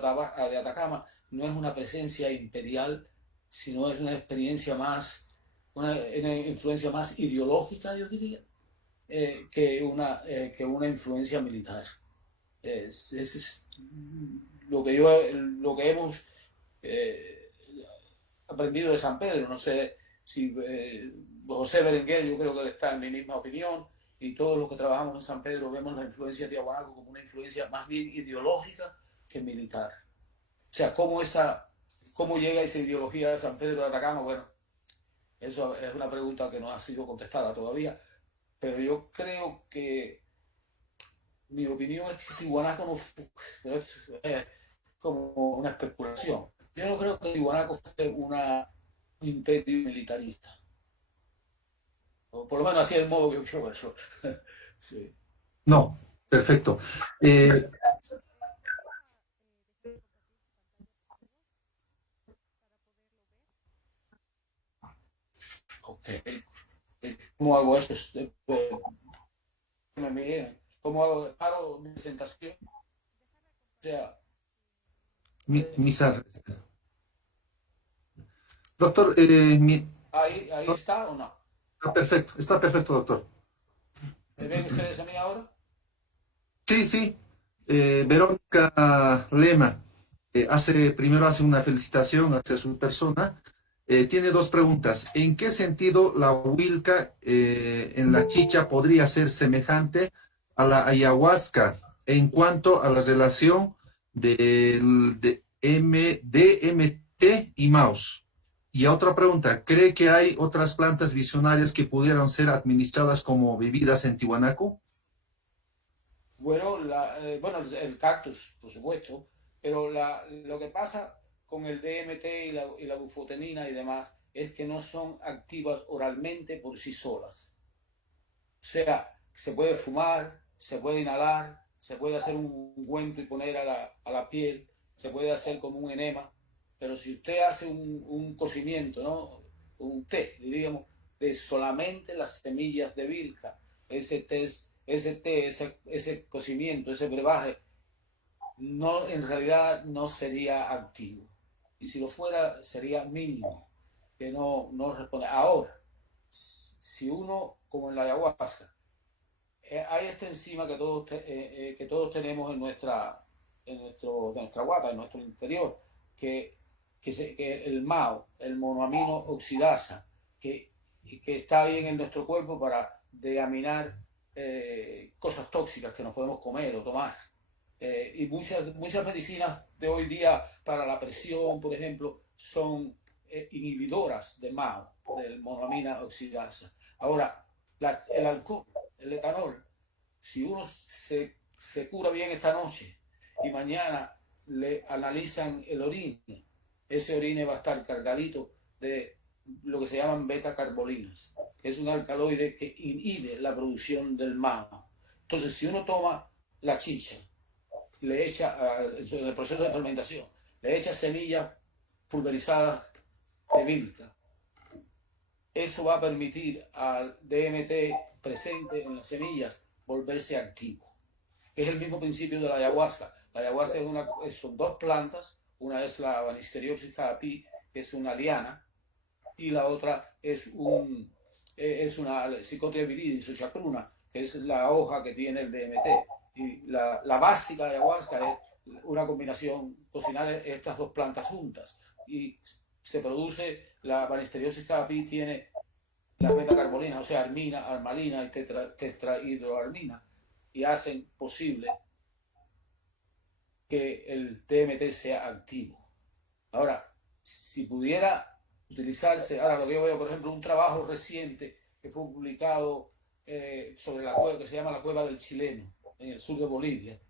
Atacama, no es una presencia imperial, sino es una experiencia más, una influencia más ideológica, yo diría, que una influencia militar. Es lo que hemos aprendido de San Pedro. No sé si José Berenguer, yo creo que él está en mi misma opinión, y todos los que trabajamos en San Pedro vemos la influencia de Tiwanaku como una influencia más bien ideológica que militar. O sea, cómo llega esa ideología de San Pedro de Atacama, bueno, eso es una pregunta que no ha sido contestada todavía, pero yo creo que mi opinión es que Tiwanaku no fue, como una especulación. Yo no creo que Tiwanaku fue un imperio militarista. O por lo menos así es el modo que yo veo eso. Sí. No, perfecto. Okay. ¿Cómo hago eso? como paro de presentación, o sea, Misar. Doctor, ahí está o no. está perfecto, doctor. ¿Me ven ustedes a mí ahora? Sí, sí. Verónica Lema primero hace una felicitación hacia su persona. Tiene dos preguntas. ¿En qué sentido la huilca en la chicha podría ser semejante a la ayahuasca en cuanto a la relación de DMT y mouse? Y otra pregunta, ¿cree que hay otras plantas visionarias que pudieran ser administradas como bebidas en Tiwanaku? Bueno, bueno, el cactus, por supuesto, pero lo que pasa con el DMT y la bufotenina y demás es que no son activas oralmente por sí solas. O sea, se puede fumar, se puede inhalar, se puede hacer un ungüento y poner a la piel, se puede hacer como un enema, pero si usted hace un cocimiento, ¿no? Un té, diríamos, de solamente las semillas de virca, ese cocimiento, ese brebaje, no, en realidad no sería activo. Y si lo fuera, sería mínimo, que no responde. Ahora, si uno, como en la ayahuasca, hay esta enzima que todos tenemos en nuestra guata, en nuestro interior, que el MAO, el monoamino oxidasa, que está bien en nuestro cuerpo para deaminar cosas tóxicas que nos podemos comer o tomar. Y muchas medicinas de hoy día para la presión, por ejemplo, son inhibidoras de MAO, del monoamina oxidasa. Ahora, el alcohol, el etanol, si uno se cura bien esta noche y mañana le analizan el orine, ese orine va a estar cargadito de lo que se llaman beta-carbolinas, que es un alcaloide que inhibe la producción del MAO. Entonces, si uno toma la chicha, le echa, en el proceso de fermentación, le echa semillas pulverizadas de vilca, eso va a permitir al DMT presente en las semillas volverse activo. Es el mismo principio de la ayahuasca. La ayahuasca son dos plantas, una es la Banisteriopsis caapi, que es una liana, y la otra es una Psychotria viridis o chacruna, que es la hoja que tiene el DMT. Y la básica de ayahuasca es una combinación, cocinar estas dos plantas juntas. Y se produce, la Banisteriopsis caapi tiene las beta-carbolinas, o sea, armina, armalina y tetrahidroarmina, y hacen posible que el DMT sea activo. Ahora, si pudiera utilizarse, ahora lo que yo veo, por ejemplo, un trabajo reciente que fue publicado sobre la cueva que se llama la Cueva del Chileno, en el sur de Bolivia.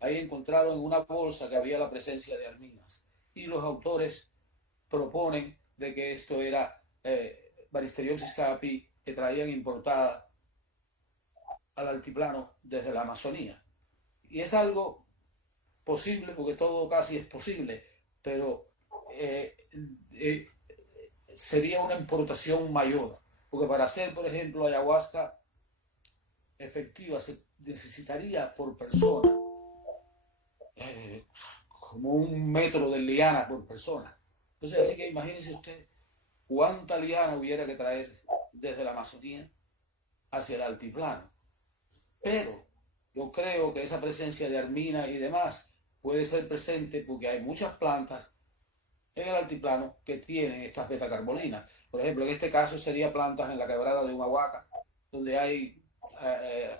Ahí encontraron en una bolsa que había la presencia de arminas. Y los autores proponen de que esto era Banisteriopsis caapi, que traían importada al altiplano desde la Amazonía. Y es algo posible, porque todo casi es posible, pero sería una importación mayor, porque para hacer, por ejemplo, ayahuasca efectiva se necesitaría por persona como 1 metro de liana por persona. Entonces, así que imagínense usted cuánta liana hubiera que traer desde la Amazonía hacia el altiplano. Pero yo creo que esa presencia de armina y demás puede ser presente porque hay muchas plantas en el altiplano que tienen estas betacarbolinas. Por ejemplo, en este caso sería plantas en la quebrada de Humahuaca, donde hay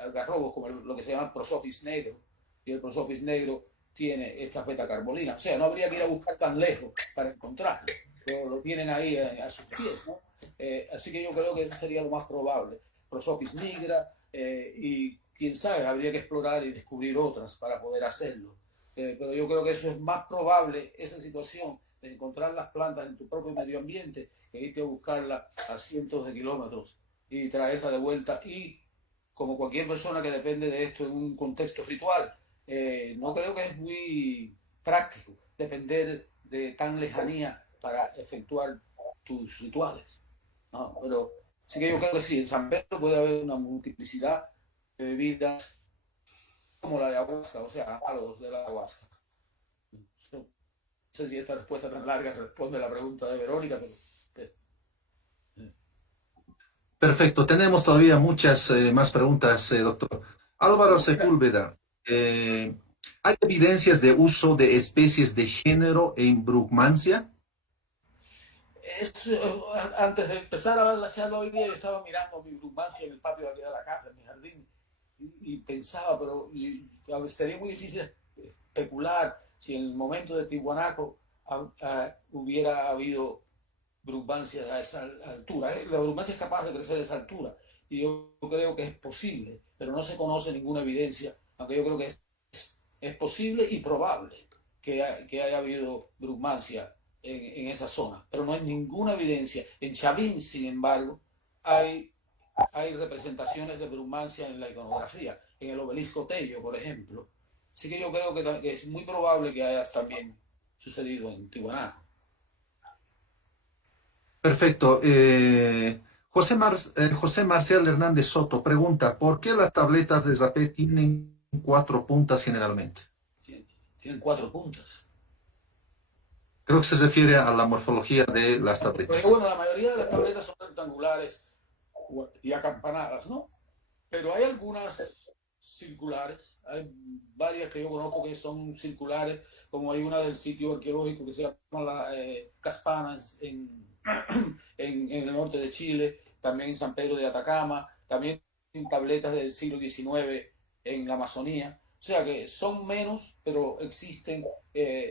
algarrobos como lo que se llama prosopis negro, y el prosopis negro tiene estas betacarbolinas. O sea, no habría que ir a buscar tan lejos para encontrarlo, pero lo tienen ahí a sus pies, ¿no? Así que yo creo que eso sería lo más probable. Prosopis nigra, y quién sabe, habría que explorar y descubrir otras para poder hacerlo. Pero yo creo que eso es más probable, esa situación de encontrar las plantas en tu propio medio ambiente, que irte a buscarlas a cientos de kilómetros y traerla de vuelta. Y como cualquier persona que depende de esto en un contexto ritual, no creo que es muy práctico depender de tan lejanía para efectuar tus rituales, ¿no? Pero sí que yo creo que sí, en San Pedro puede haber una multiplicidad de bebidas como la ayahuasca, o sea, análogos de la ayahuasca. No sé si esta respuesta tan larga responde a la pregunta de Verónica, pero... Perfecto, tenemos todavía muchas más preguntas, doctor. Álvaro Mira, Sepúlveda, eh, ¿hay evidencias de uso de especies de género en brugmancia? es, antes de empezar a ver la charla hoy día, yo estaba mirando mi brumancia en el patio de aquí de la casa, en mi jardín, y pensaba, pero sería muy difícil especular si en el momento de Tiwanaku hubiera habido brumancia a esa altura. La brumancia es capaz de crecer a esa altura, y yo creo que es posible, pero no se conoce ninguna evidencia, aunque yo creo que es posible y probable que haya habido brumancia en esa zona, pero no hay ninguna evidencia. En Chavín, sin embargo, hay, hay representaciones de brumancia en la iconografía, en el obelisco Tello, por ejemplo. Así que yo creo que es muy probable que haya también sucedido en Tiwanaku. Perfecto. José Marcial Hernández Soto pregunta, ¿por qué las tabletas de rapé tienen cuatro puntas generalmente? Tienen cuatro puntas. Creo que se refiere a la morfología de las Pero tabletas. bueno, la mayoría de las tabletas son rectangulares y acampanadas, ¿no? Pero hay algunas circulares, hay varias que yo conozco que son circulares, como hay una del sitio arqueológico que se llama la Caspana en el norte de Chile, también en San Pedro de Atacama, también en tabletas del siglo XIX en la Amazonía. O sea que son menos, pero existen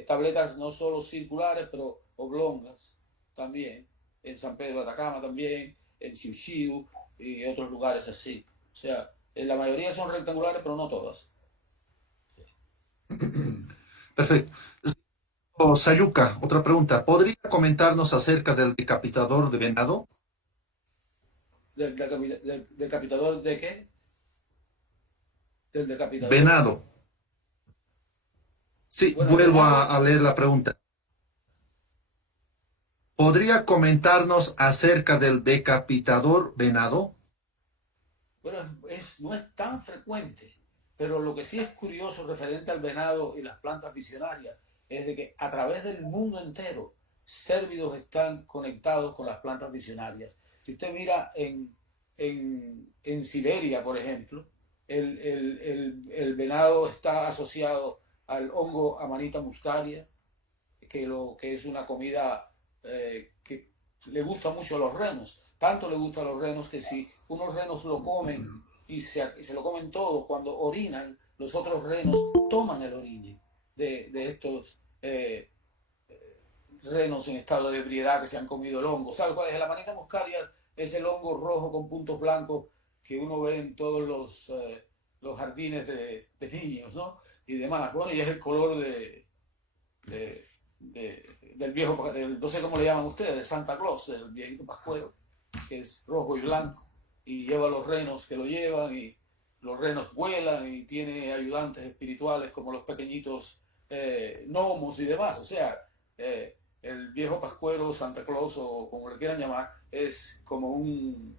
tabletas no solo circulares, pero oblongas también, en San Pedro de Atacama también, en Xiu y otros lugares así. O sea, la mayoría son rectangulares, pero no todas. Perfecto. Sayuca, otra pregunta. ¿Podría comentarnos acerca del decapitador de venado? ¿Del decapitador de qué? Del decapitador. Venado. Sí, Bueno, el vuelvo venado, a leer la pregunta. ¿Podría comentarnos acerca del decapitador venado? bueno, no es tan frecuente, pero lo que sí es curioso referente al venado y las plantas visionarias es de que a través del mundo entero, cérvidos están conectados con las plantas visionarias. Si usted mira en Siberia, por ejemplo, el venado está asociado al hongo Amanita muscaria, que es una comida que le gusta mucho a los renos. Tanto le gusta a los renos que si unos renos lo comen y se lo comen todo, cuando orinan, los otros renos toman el orine de estos renos en estado de ebriedad que se han comido el hongo. ¿Sabe cuál es? La manita muscaria es el hongo rojo con puntos blancos que uno ve en todos los jardines de niños, ¿no? Y demás. Bueno, y es el color de, del viejo, no sé cómo le llaman ustedes, de Santa Claus, del viejito pascuero, que es rojo y blanco, y lleva los renos que lo llevan, y los renos vuelan, y tiene ayudantes espirituales como los pequeñitos gnomos y demás. O sea, el viejo pascuero, Santa Claus, o como le quieran llamar, es como un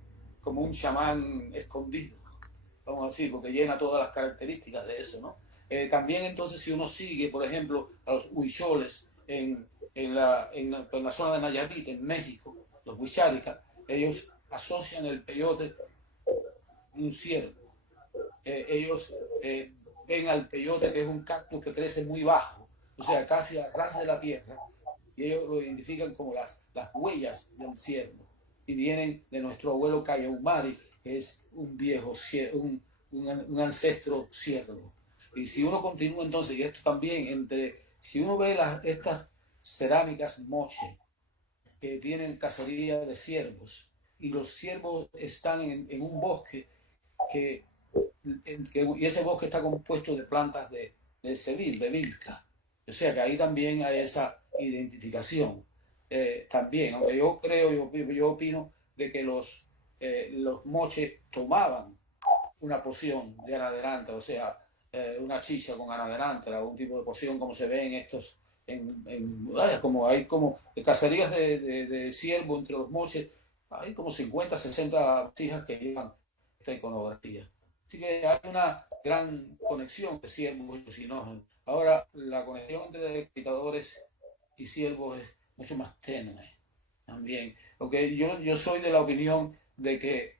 chamán escondido, vamos a decir, porque llena todas las características de eso, ¿no? También entonces si uno sigue, por ejemplo, a los huicholes en la zona de Nayarit, en México, los huicháricas, ellos asocian el peyote a un ciervo. Ellos ven al peyote que es un cactus que crece muy bajo, o sea, casi a ras de la tierra, y ellos lo identifican como las huellas del ciervo, y vienen de nuestro abuelo Cayahumari, que es un viejo, un ancestro ciervo. Y si uno continúa entonces, y esto también, si uno ve estas cerámicas moche que tienen cacería de ciervos, y los ciervos están en un bosque y ese bosque está compuesto de plantas de sevil, de vilca. O sea que ahí también hay esa identificación. También, aunque yo opino de que los moches tomaban una poción de anaderante, o sea, una chicha con anaderante, algún tipo de poción como se ve en estos, como hay como cacerías de ciervo entre los moches, hay como 50, 60 chijas que llevan esta iconografía. Así que hay una gran conexión de siervos y sinógenos. Ahora, la conexión entre decapitadores y siervos es mucho más tenue también. Porque yo soy de la opinión de que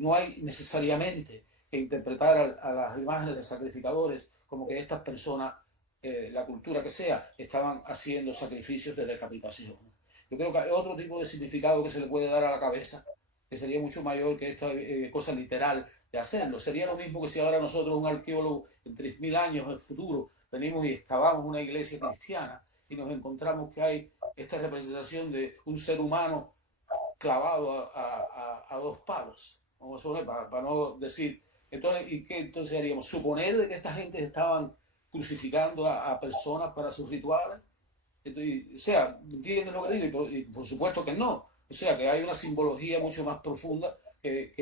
no hay necesariamente que interpretar a las imágenes de sacrificadores como que estas personas, la cultura que sea, estaban haciendo sacrificios de decapitación. Yo creo que hay otro tipo de significado que se le puede dar a la cabeza, que sería mucho mayor que esta cosa literal de hacerlo. Sería lo mismo que si ahora nosotros, un arqueólogo, en 3000 años en el futuro, venimos y excavamos una iglesia cristiana y nos encontramos que hay esta representación de un ser humano clavado a dos palos. Vamos a poner, para no decir. Entonces, ¿y qué entonces haríamos? ¿Suponer de que esta gente estaban crucificando a personas para sus rituales? Entonces, o sea, ¿entienden lo que digo? Y por supuesto que no. O sea, que hay una simbología mucho más profunda que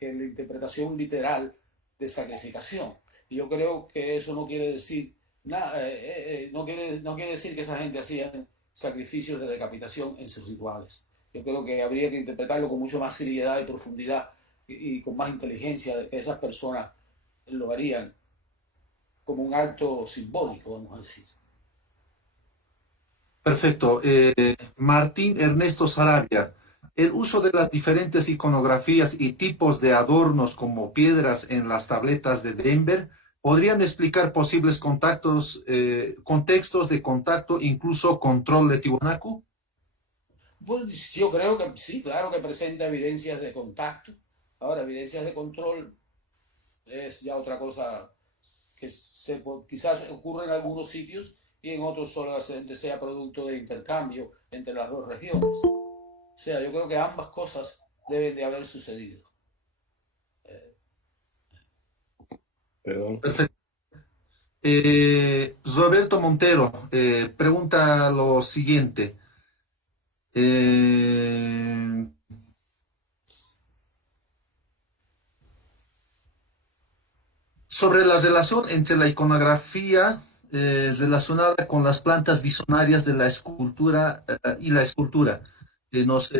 la interpretación literal de sacrificación. Y yo creo que eso no quiere decir nada, no quiere decir que esa gente hacía sacrificios de decapitación en sus rituales. Yo creo que habría que interpretarlo con mucho más seriedad y profundidad y con más inteligencia de que esas personas lo harían como un acto simbólico, vamos a decir. Perfecto. Martín Ernesto Sarabia, el uso de las diferentes iconografías y tipos de adornos como piedras en las tabletas de Denver podrían explicar posibles contextos de contacto, incluso control de Tiwanaku. Pues yo creo que sí, claro que presenta evidencias de contacto. Ahora, evidencias de control es ya otra cosa que quizás ocurre en algunos sitios y en otros solamente sea producto de intercambio entre las dos regiones. O sea, yo creo que ambas cosas deben de haber sucedido. Perdón. Perfecto. Roberto Montero pregunta lo siguiente. Eh, sobre la relación entre la iconografía relacionada con las plantas visionarias de la escultura y la escultura. Nos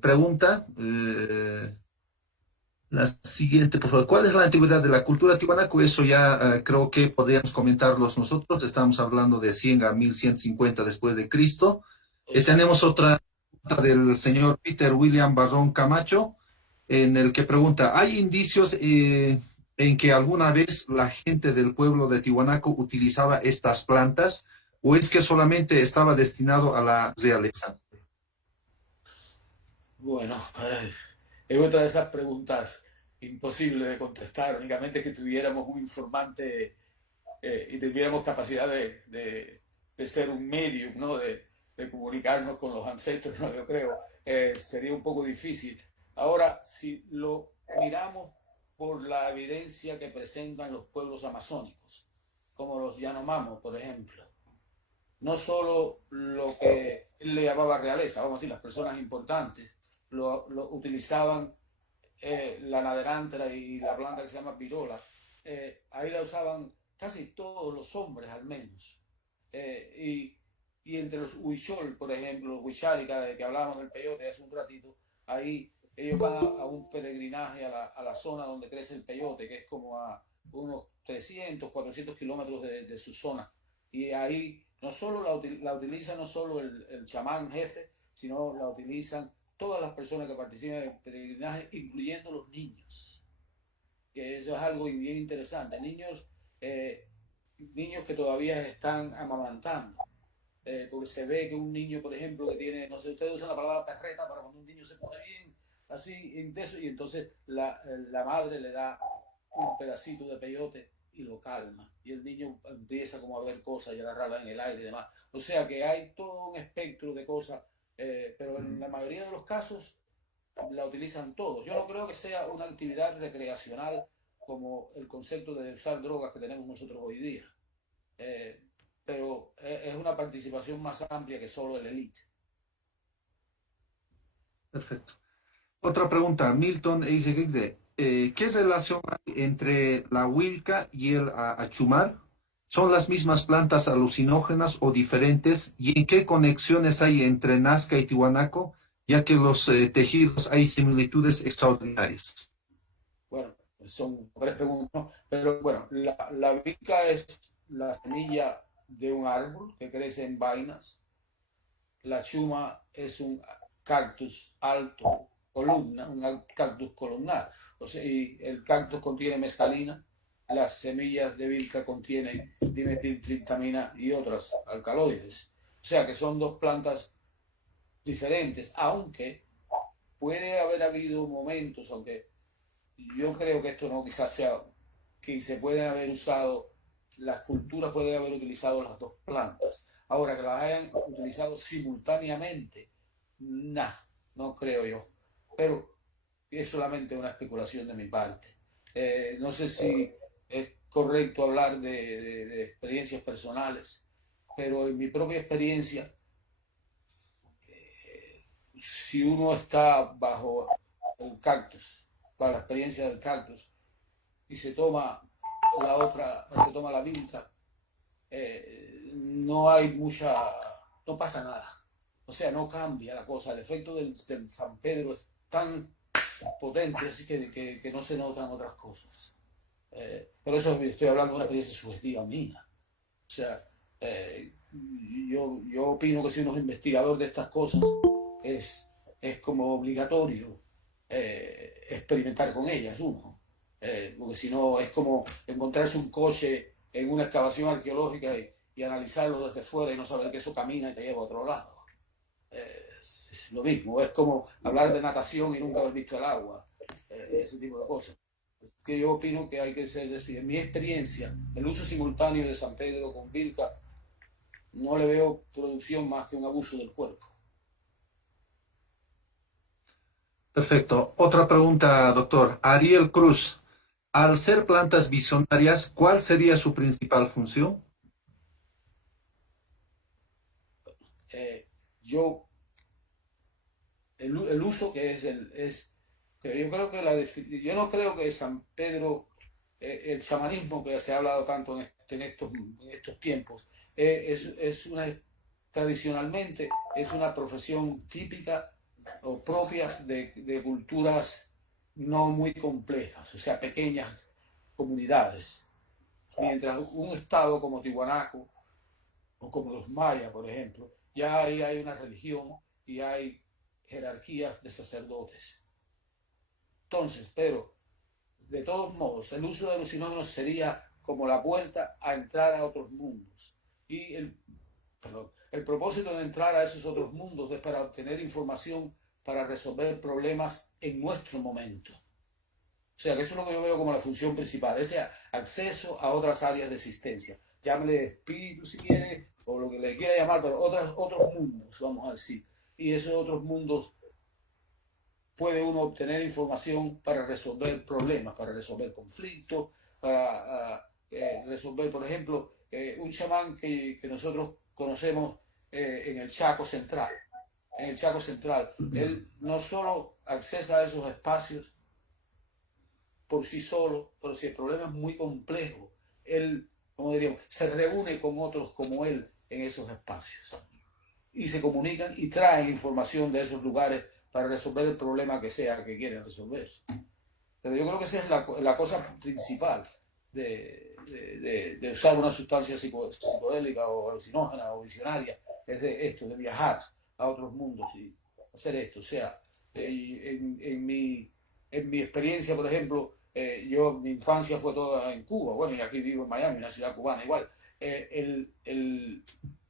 pregunta la siguiente, por favor. ¿Cuál es la antigüedad de la cultura tiwanaku? Eso ya creo que podríamos comentarlos nosotros. Estamos hablando de 100 a 1150 después de Cristo. Tenemos otra pregunta del señor Peter William Barrón Camacho, en el que pregunta, ¿hay indicios en que alguna vez la gente del pueblo de Tiwanaku utilizaba estas plantas o es que solamente estaba destinado a la realeza? Bueno, es otra de esas preguntas imposibles de contestar, únicamente que tuviéramos un informante y tuviéramos capacidad de ser un medium, ¿no? De comunicarnos con los ancestros, ¿no? Yo creo, sería un poco difícil. Ahora, si lo miramos por la evidencia que presentan los pueblos amazónicos, como los Yanomamo, por ejemplo, no solo lo que él le llamaba realeza, vamos a decir, las personas importantes, lo utilizaban la naderántera y la planta que se llama virola, ahí la usaban casi todos los hombres al menos. Y entre los huichol, por ejemplo, los huichárica, de que hablábamos del peyote hace un ratito, ahí ellos van a un peregrinaje a la zona donde crece el peyote, que es como a unos 300, 400 kilómetros de su zona. Y ahí no solo la utiliza no solo el chamán jefe, sino la utilizan todas las personas que participan en el peregrinaje, incluyendo los niños. Que eso es algo bien interesante. Niños que todavía están amamantando. Porque se ve que un niño, por ejemplo, que tiene, no sé, ustedes usan la palabra perreta para cuando un niño se pone bien, así, intenso, y entonces la madre le da un pedacito de peyote y lo calma. Y el niño empieza como a ver cosas y a agarrarlas en el aire y demás. O sea que hay todo un espectro de cosas, pero en la mayoría de los casos la utilizan todos. Yo no creo que sea una actividad recreacional como el concepto de usar drogas que tenemos nosotros hoy día. Pero es una participación más amplia que solo el elite. Perfecto. Otra pregunta, Milton Eisegide. ¿Qué relación hay entre la huilca y el achumar? ¿Son las mismas plantas alucinógenas o diferentes? ¿Y en qué conexiones hay entre Nazca y Tiwanaku? Ya que los tejidos hay similitudes extraordinarias. Bueno, son tres preguntas, ¿no? Pero bueno, la vilca es la semilla de un árbol que crece en vainas. La chuma es un cactus alto, columna, un cactus columnar. O sea, y el cactus contiene mescalina, las semillas de vilca contienen dimetiltriptamina y otros alcaloides. O sea que son dos plantas diferentes, aunque puede haber habido momentos, aunque yo creo que esto no quizás sea, que se pueden haber usado, las culturas pueden haber utilizado las dos plantas. Ahora que las hayan utilizado simultáneamente, no creo yo. Pero es solamente una especulación de mi parte. No sé si es correcto hablar de experiencias personales, pero en mi propia experiencia, si uno está bajo el cactus, para la experiencia del cactus, y se toma la vinca, no hay mucha, no pasa nada. O sea, no cambia la cosa. El efecto del San Pedro es tan potente, así que no se notan otras cosas. Pero eso estoy hablando de una experiencia subjetiva mía. O sea, yo opino que si uno es investigador de estas cosas, es como obligatorio experimentar con ellas uno. Porque si no, es como encontrarse un coche en una excavación arqueológica y analizarlo desde fuera y no saber que eso camina y te lleva a otro lado. Es lo mismo, es como hablar de natación y nunca haber visto el agua, ese tipo de cosas. Que yo opino que hay que ser decir, en mi experiencia, el uso simultáneo de San Pedro con vilca no le veo producción más que un abuso del cuerpo. Perfecto. Otra pregunta, doctor. Ariel Cruz. Al ser plantas visionarias, ¿cuál sería su principal función? Yo, el uso que es que yo creo que yo no creo que San Pedro, el chamanismo que se ha hablado tanto en estos tiempos, tradicionalmente es una profesión típica o propia de culturas no muy complejas, o sea, pequeñas comunidades. Mientras un estado como Tiwanaku o como los mayas, por ejemplo, ya ahí hay una religión y hay jerarquías de sacerdotes. Entonces, pero de todos modos, el uso de alucinógenos sería como la puerta a entrar a otros mundos. Y el propósito de entrar a esos otros mundos es para obtener información para resolver problemas en nuestro momento. O sea, que eso es lo que yo veo como la función principal, ese acceso a otras áreas de existencia. Llámale espíritu si quiere, o lo que le quiera llamar, pero otros mundos, vamos a decir. Y esos otros mundos puede uno obtener información para resolver problemas, para resolver conflictos, para resolver, por ejemplo, un chamán que nosotros conocemos en el Chaco Central. En el Chaco Central, él no solo accesa a esos espacios por sí solo, pero si el problema es muy complejo, él, como diríamos, se reúne con otros como él en esos espacios y se comunican y traen información de esos lugares para resolver el problema que sea que quieren resolver. Pero yo creo que esa es la cosa principal de usar una sustancia psicodélica o alucinógena o visionaria, es de esto, de viajar a otros mundos y hacer esto. O sea, en mi experiencia, por ejemplo, mi infancia fue toda en Cuba, bueno, y aquí vivo en Miami, una ciudad cubana igual.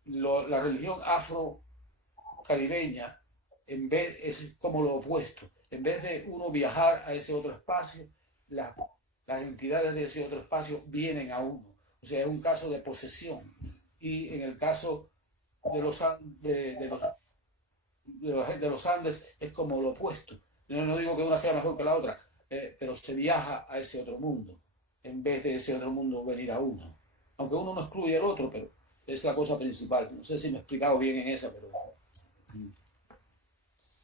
La religión afro-caribeña es como lo opuesto. En vez de uno viajar a ese otro espacio, las entidades de ese otro espacio vienen a uno. O sea, es un caso de posesión. Y en el caso de los Andes es como lo opuesto. No digo que una sea mejor que la otra, pero se viaja a ese otro mundo en vez de ese otro mundo venir a uno. Aunque uno no excluye al otro, pero es la cosa principal. No sé si me he explicado bien en esa, pero...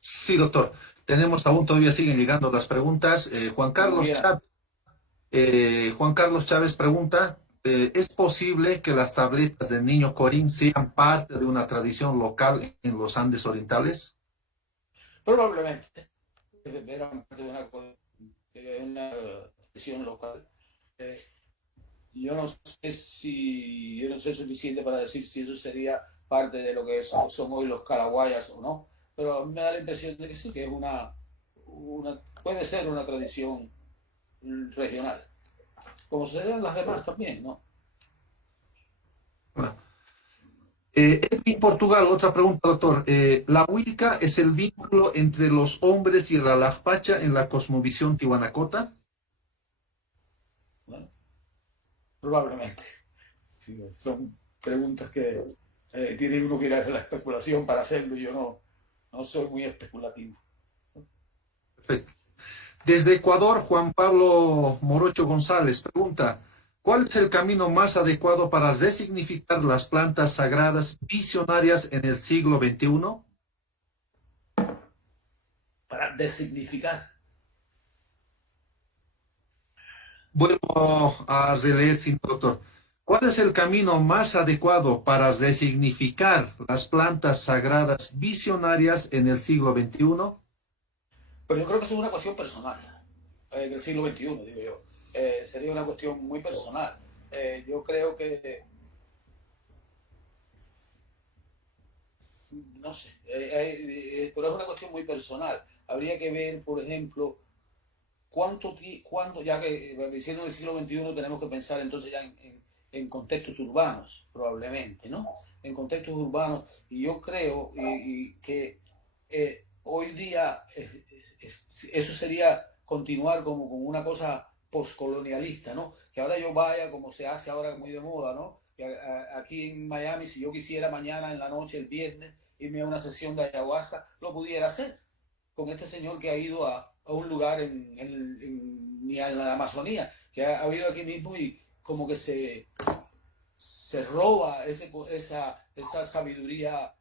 Sí, doctor. Tenemos aún, todavía siguen llegando las preguntas. Juan Carlos Chávez pregunta, ¿es posible que las tabletas del Niño Corín sean parte de una tradición local en los Andes orientales? Probablemente eran parte de una expresión local. Yo no sé suficiente para decir si eso sería parte de lo que son hoy los caraguayas o no, pero me da la impresión de que sí, que es puede ser una tradición regional, como serían las demás también, ¿no? Bueno, en Portugal, otra pregunta, doctor. ¿La huilca es el vínculo entre los hombres y la lafpacha en la cosmovisión tihuanacota? Bueno, probablemente. Sí, son preguntas que tiene uno que ir a la especulación para hacerlo y yo no soy muy especulativo. Perfecto. Desde Ecuador, Juan Pablo Morocho González pregunta, ¿cuál es el camino más adecuado para resignificar las plantas sagradas visionarias en el siglo XXI? Para designificar. Vuelvo a releer, sin doctor. ¿Cuál es el camino más adecuado para resignificar las plantas sagradas visionarias en el siglo XXI? Pero yo creo que eso es una cuestión personal, del siglo XXI, digo yo. Sería una cuestión muy personal. Yo creo que, no sé, pero es una cuestión muy personal. Habría que ver, por ejemplo, cuánto ya que diciendo en el siglo XXI tenemos que pensar entonces ya en contextos urbanos, probablemente, ¿no? En contextos urbanos, y yo creo que hoy día eso sería continuar como con una cosa postcolonialista, ¿no? Que ahora yo vaya como se hace ahora muy de moda, ¿no? Que aquí en Miami, si yo quisiera mañana en la noche, el viernes, irme a una sesión de ayahuasca, lo pudiera hacer con este señor que ha ido a un lugar en la Amazonía, que ha habido aquí mismo y como que se roba esa sabiduría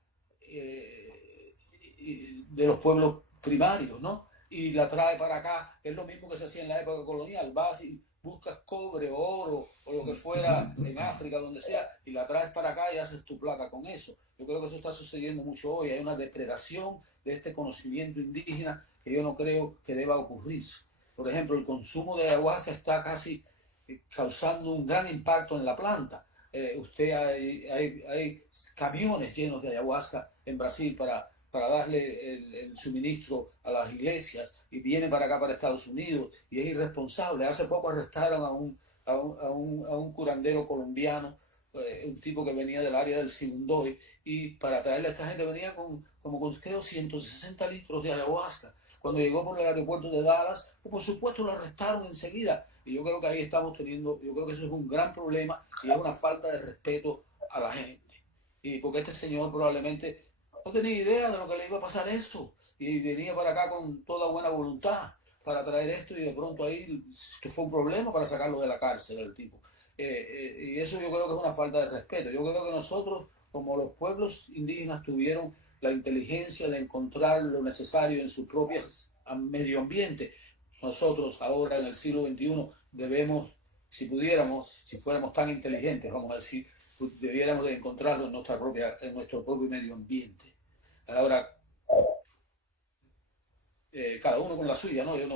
de los pueblos primarios, ¿no? Y la trae para acá, que es lo mismo que se hacía en la época colonial. Vas y buscas cobre, oro o lo que fuera en África, donde sea, y la traes para acá y haces tu plata con eso. Yo creo que eso está sucediendo mucho hoy. Hay una depredación de este conocimiento indígena que yo no creo que deba ocurrir. Por ejemplo, el consumo de ayahuasca está casi causando un gran impacto en la planta. Hay camiones llenos de ayahuasca en Brasil para darle el suministro a las iglesias y viene para acá, para Estados Unidos, y es irresponsable. Hace poco arrestaron a un curandero colombiano, un tipo que venía del área del Sibundoy, y para traerle a esta gente venía como con creo 160 litros de ayahuasca. Cuando llegó por el aeropuerto de Dallas, pues por supuesto lo arrestaron enseguida. Y yo creo que ahí estamos teniendo, yo creo que eso es un gran problema y es una falta de respeto a la gente. Y porque este señor probablemente no tenía idea de lo que le iba a pasar eso y venía para acá con toda buena voluntad para traer esto y de pronto ahí fue un problema para sacarlo de la cárcel el tipo. Y eso yo creo que es una falta de respeto. Yo creo que nosotros, como los pueblos indígenas tuvieron la inteligencia de encontrar lo necesario en su propio medio ambiente, nosotros ahora en el siglo XXI debemos, si pudiéramos, si fuéramos tan inteligentes, vamos a decir, debiéramos de encontrarlo en nuestro propio medio ambiente. Ahora, cada uno con la suya, ¿no? Yo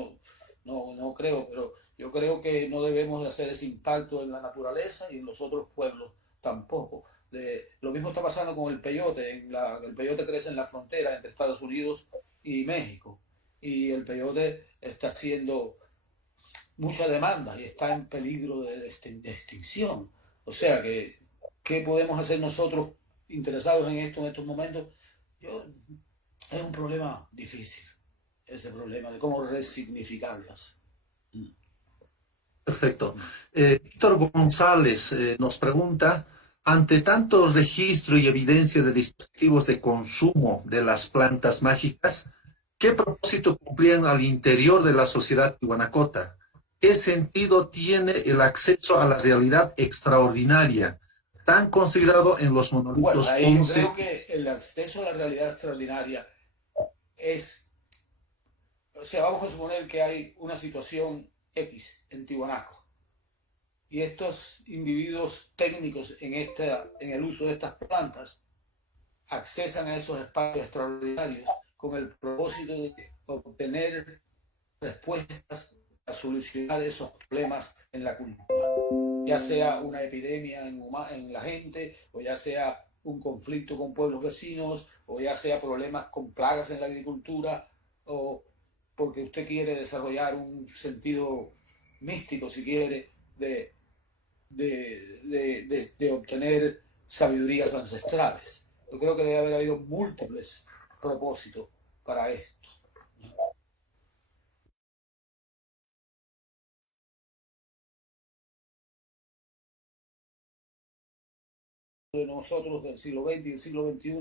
no creo, pero yo creo que no debemos de hacer ese impacto en la naturaleza y en los otros pueblos tampoco. Lo mismo está pasando con el peyote. El peyote crece en la frontera entre Estados Unidos y México. Y el peyote está haciendo mucha demanda y está en peligro de extinción. O sea que, ¿qué podemos hacer nosotros interesados en esto en estos momentos? Es un problema difícil, ese problema de cómo resignificarlas. Perfecto. Víctor González nos pregunta, ante tanto registro y evidencia de dispositivos de consumo de las plantas mágicas, ¿qué propósito cumplían al interior de la sociedad tihuanacota? ¿Qué sentido tiene el acceso a la realidad extraordinaria, tan considerado en los Bueno, monolitos ahí yo 11? creo que el acceso a la realidad extraordinaria es, o sea, vamos a suponer que hay una situación X en Tiwanaku y estos individuos técnicos en el uso de estas plantas accesan a esos espacios extraordinarios con el propósito de obtener respuestas solucionar esos problemas en la cultura, ya sea una epidemia en la gente, o ya sea un conflicto con pueblos vecinos, o ya sea problemas con plagas en la agricultura, o porque usted quiere desarrollar un sentido místico, si quiere, de obtener sabidurías ancestrales. Yo creo que debe haber habido múltiples propósitos para esto. De nosotros del siglo XX y del siglo XXI,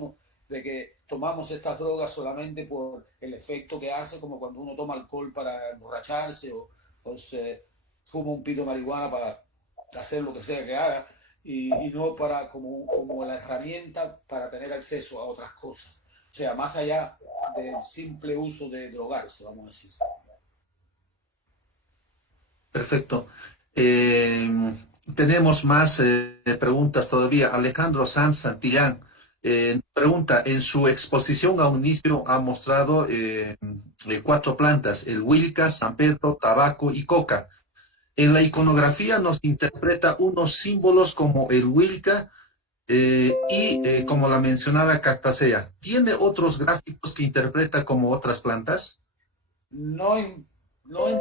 de que tomamos estas drogas solamente por el efecto que hace, como cuando uno toma alcohol para emborracharse, o se fuma un pito de marihuana para hacer lo que sea que haga, y no para como la herramienta para tener acceso a otras cosas. O sea, más allá del simple uso de drogarse, vamos a decir. Perfecto. Tenemos más preguntas todavía. Alejandro Sanz Santillán pregunta, en su exposición a un inicio ha mostrado 4 plantas, el huilca, San Pedro, tabaco y coca. En la iconografía nos interpreta unos símbolos como el huilca y como la mencionada cactácea. ¿Tiene otros gráficos que interpreta como otras plantas? No en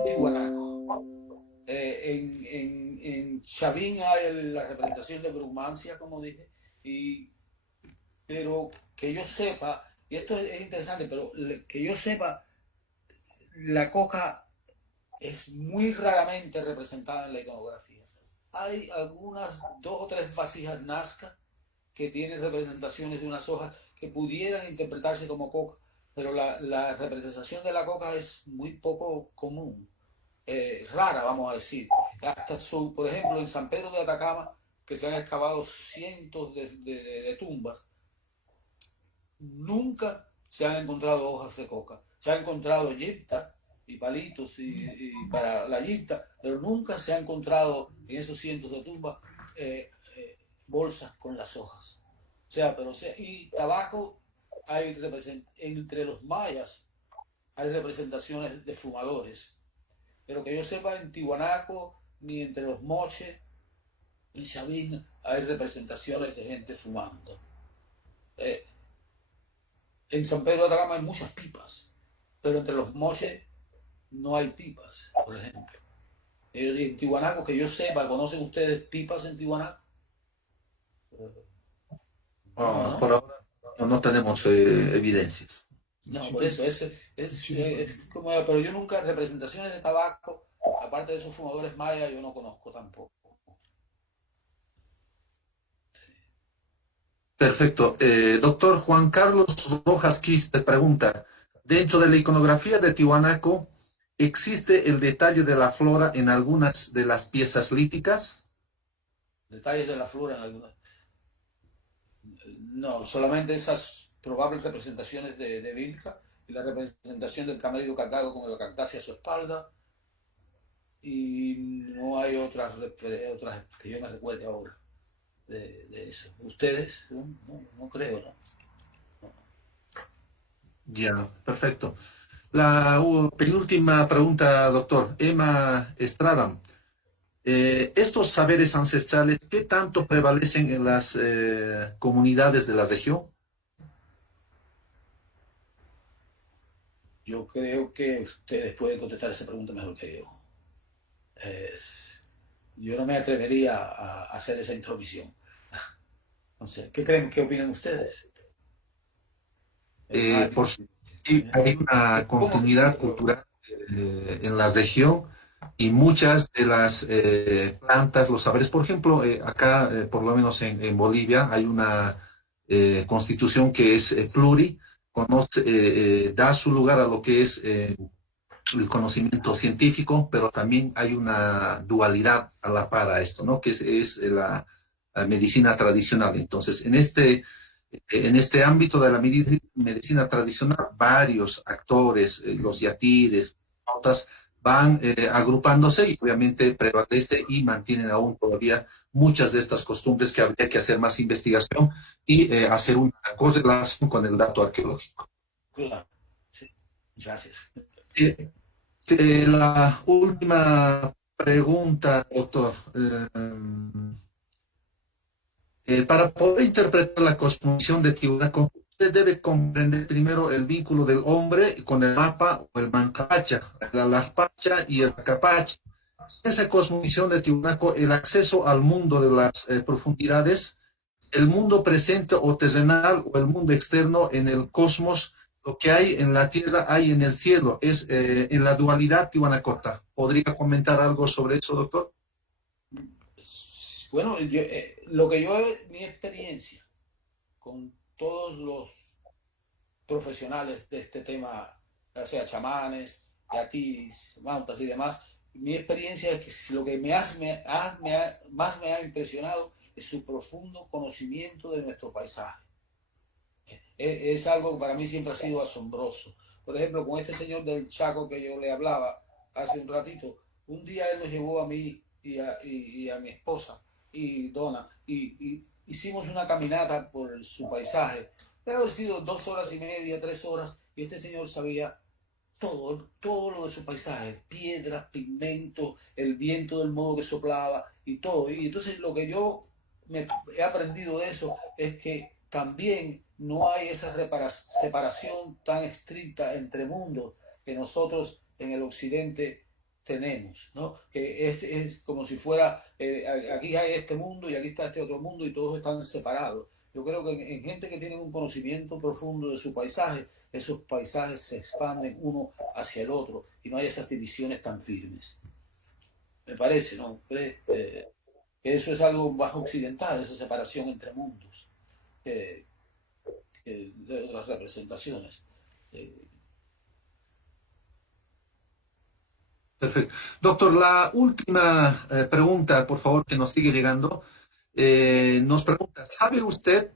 Tiwanaku. En Chavín hay la representación de Brumancia, como dije, pero que yo sepa, y esto es interesante, pero que yo sepa, la coca es muy raramente representada en la iconografía. Hay algunas 2 o 3 vasijas Nazca que tienen representaciones de unas hojas que pudieran interpretarse como coca, pero la representación de la coca es muy poco común. Rara, vamos a decir. Hasta por ejemplo, en San Pedro de Atacama, que se han excavado cientos de tumbas, nunca se han encontrado hojas de coca. Se han encontrado yipta y palitos y para la yipta, pero nunca se ha encontrado en esos cientos de tumbas bolsas con las hojas. O sea, y tabaco, entre los mayas hay representaciones de fumadores. Pero que yo sepa, en Tiwanaku, ni entre los moches, ni Chavín, hay representaciones de gente fumando. En San Pedro de Atacama hay muchas pipas, pero entre los moches no hay pipas, por ejemplo. En Tiwanaku, que yo sepa, ¿conocen ustedes pipas en Tiwanaku? ¿No? Por ahora no tenemos evidencias. No, por eso, es como, pero yo nunca, representaciones de tabaco, aparte de esos fumadores mayas, yo no conozco tampoco. Perfecto. Doctor Juan Carlos Rojas Quispe pregunta, dentro de la iconografía de Tiwanaku, ¿existe el detalle de la flora en algunas de las piezas líticas? Detalles de la flora en algunas. No, solamente esas probables representaciones de Vilca y la representación del camello cargado con el cactácea a su espalda, y no hay otras que yo me recuerde ahora de eso. ¿Ustedes? No creo, ¿no? Ya, perfecto. La penúltima pregunta, doctor. Emma Estrada. Estos saberes ancestrales, ¿qué tanto prevalecen en las comunidades de la región? Yo creo que ustedes pueden contestar esa pregunta mejor que yo. Yo no me atrevería a hacer esa intromisión. No sé, ¿qué opinan ustedes? Por sí, hay una continuidad cultural en la región y muchas de las plantas, los saberes, por ejemplo, acá, por lo menos en Bolivia, hay una constitución que es da su lugar a lo que es el conocimiento científico, pero también hay una dualidad a la par a esto, ¿no? Que es la medicina tradicional. Entonces, en este ámbito de la medicina tradicional, varios actores, los yatires, notas, van agrupándose y obviamente prevalece y mantienen aún todavía muchas de estas costumbres que habría que hacer más investigación y hacer una correlación con el dato arqueológico. Claro, sí. Gracias. La última pregunta, doctor. Para poder interpretar la cosmovisión de Tiwanaku, usted debe comprender primero el vínculo del hombre con el mapa o el mancapacha, la Lakpacha y el capacha. Esa cosmovisión de Tiwanaku, el acceso al mundo de las profundidades, el mundo presente o terrenal o el mundo externo en el cosmos, lo que hay en la tierra hay en el cielo, es en la dualidad tiwanacota. ¿Podría comentar algo sobre eso, doctor? Bueno, mi experiencia con todos los profesionales de este tema, o sea, chamanes, yatis, mautas y demás, mi experiencia es que lo que más me ha impresionado es su profundo conocimiento de nuestro paisaje. Es algo que para mí siempre ha sido asombroso. Por ejemplo, con este señor del Chaco que yo le hablaba hace un ratito, un día él nos llevó a mí y a mi esposa y Donna y hicimos una caminata por su paisaje. Debe haber sido 2 horas y media, 3 horas, y este señor sabía todo lo de su paisaje, piedras, pigmentos, el viento del modo que soplaba y todo. Y entonces lo que yo me he aprendido de eso es que también no hay esa separación tan estricta entre mundos que nosotros en el occidente tenemos, ¿no? Que es como si fuera, aquí hay este mundo y aquí está este otro mundo y todos están separados. Yo creo que en gente que tiene un conocimiento profundo de su paisaje, esos paisajes se expanden uno hacia el otro y no hay esas divisiones tan firmes. Me parece, ¿no? Eso es algo más occidental, esa separación entre mundos, de otras representaciones. Perfecto. Doctor, la última pregunta, por favor, que nos sigue llegando. Nos pregunta, ¿sabe usted,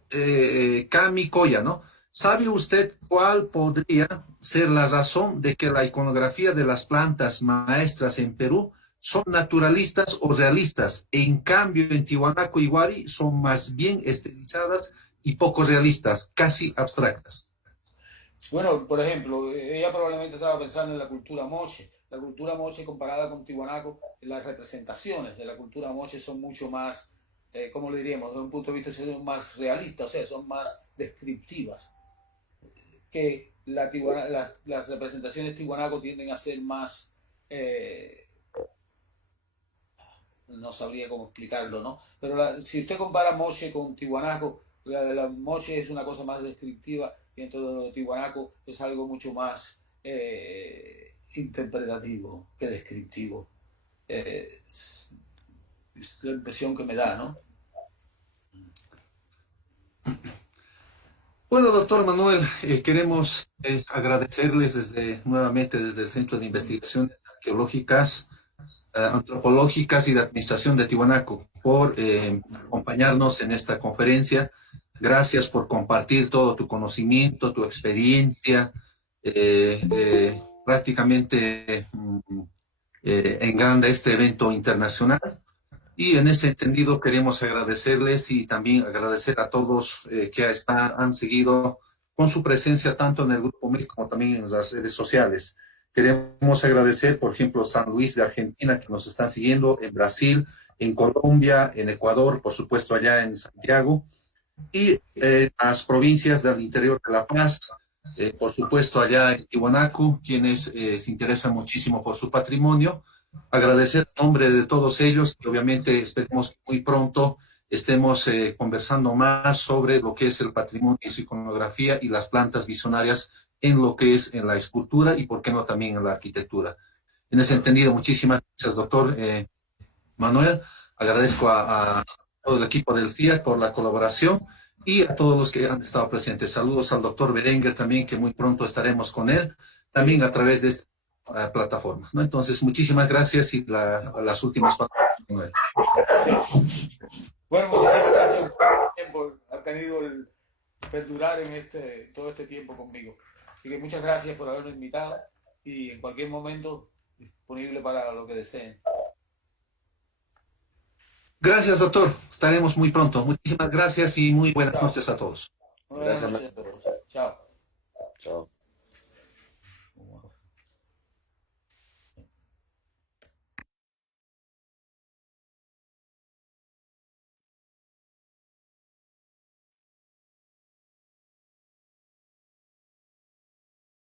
Cami Coya, ¿no? ¿Sabe usted cuál podría ser la razón de que la iconografía de las plantas maestras en Perú son naturalistas o realistas? En cambio, en Tiwanaku y Wari son más bien estilizadas y poco realistas, casi abstractas. Bueno, por ejemplo, ella probablemente estaba pensando en la cultura moche. La cultura moche comparada con Tiwanaku, las representaciones de la cultura moche son mucho más, ¿cómo lo diríamos? Desde un punto de vista son más realistas, o sea, son más descriptivas. Que las representaciones tiwanaku tienden a ser más, no sabría cómo explicarlo, ¿no? Pero si usted compara moche con tiwanaku, la de la moche es una cosa más descriptiva y entonces lo de tiwanaku es algo mucho más interpretativo que descriptivo. Es la impresión que me da, ¿no? Bueno, doctor Manuel, queremos agradecerles nuevamente desde el Centro de Investigaciones Arqueológicas, Antropológicas y de Administración de Tiwanaku por acompañarnos en esta conferencia. Gracias por compartir todo tu conocimiento, tu experiencia, prácticamente engranda este evento internacional. Y en ese entendido queremos agradecerles y también agradecer a todos que han seguido con su presencia tanto en el Grupo MIL como también en las redes sociales. Queremos agradecer, por ejemplo, San Luis de Argentina, que nos están siguiendo, en Brasil, en Colombia, en Ecuador, por supuesto allá en Santiago, y las provincias del interior de La Paz, por supuesto allá en Tiwanaku, quienes se interesan muchísimo por su patrimonio. Agradecer en nombre de todos ellos y obviamente esperemos que muy pronto estemos conversando más sobre lo que es el patrimonio y su iconografía y las plantas visionarias en lo que es en la escultura y por qué no también en la arquitectura. En ese entendido, muchísimas gracias, doctor Manuel. Agradezco a todo el equipo del CIA por la colaboración y a todos los que han estado presentes. Saludos al doctor Berenguer también, que muy pronto estaremos con él, también a través de esta plataforma, ¿no? Entonces, muchísimas gracias y las últimas palabras, Manuel. Bueno, muchísimas gracias por haber tenido el perdurar en todo este tiempo conmigo. Así que muchas gracias por haberme invitado y en cualquier momento disponible para lo que deseen. Gracias, doctor. Estaremos muy pronto. Muchísimas gracias y muy buenas Chao. noches a todos. Buenas noches a todos. Chao. Chao.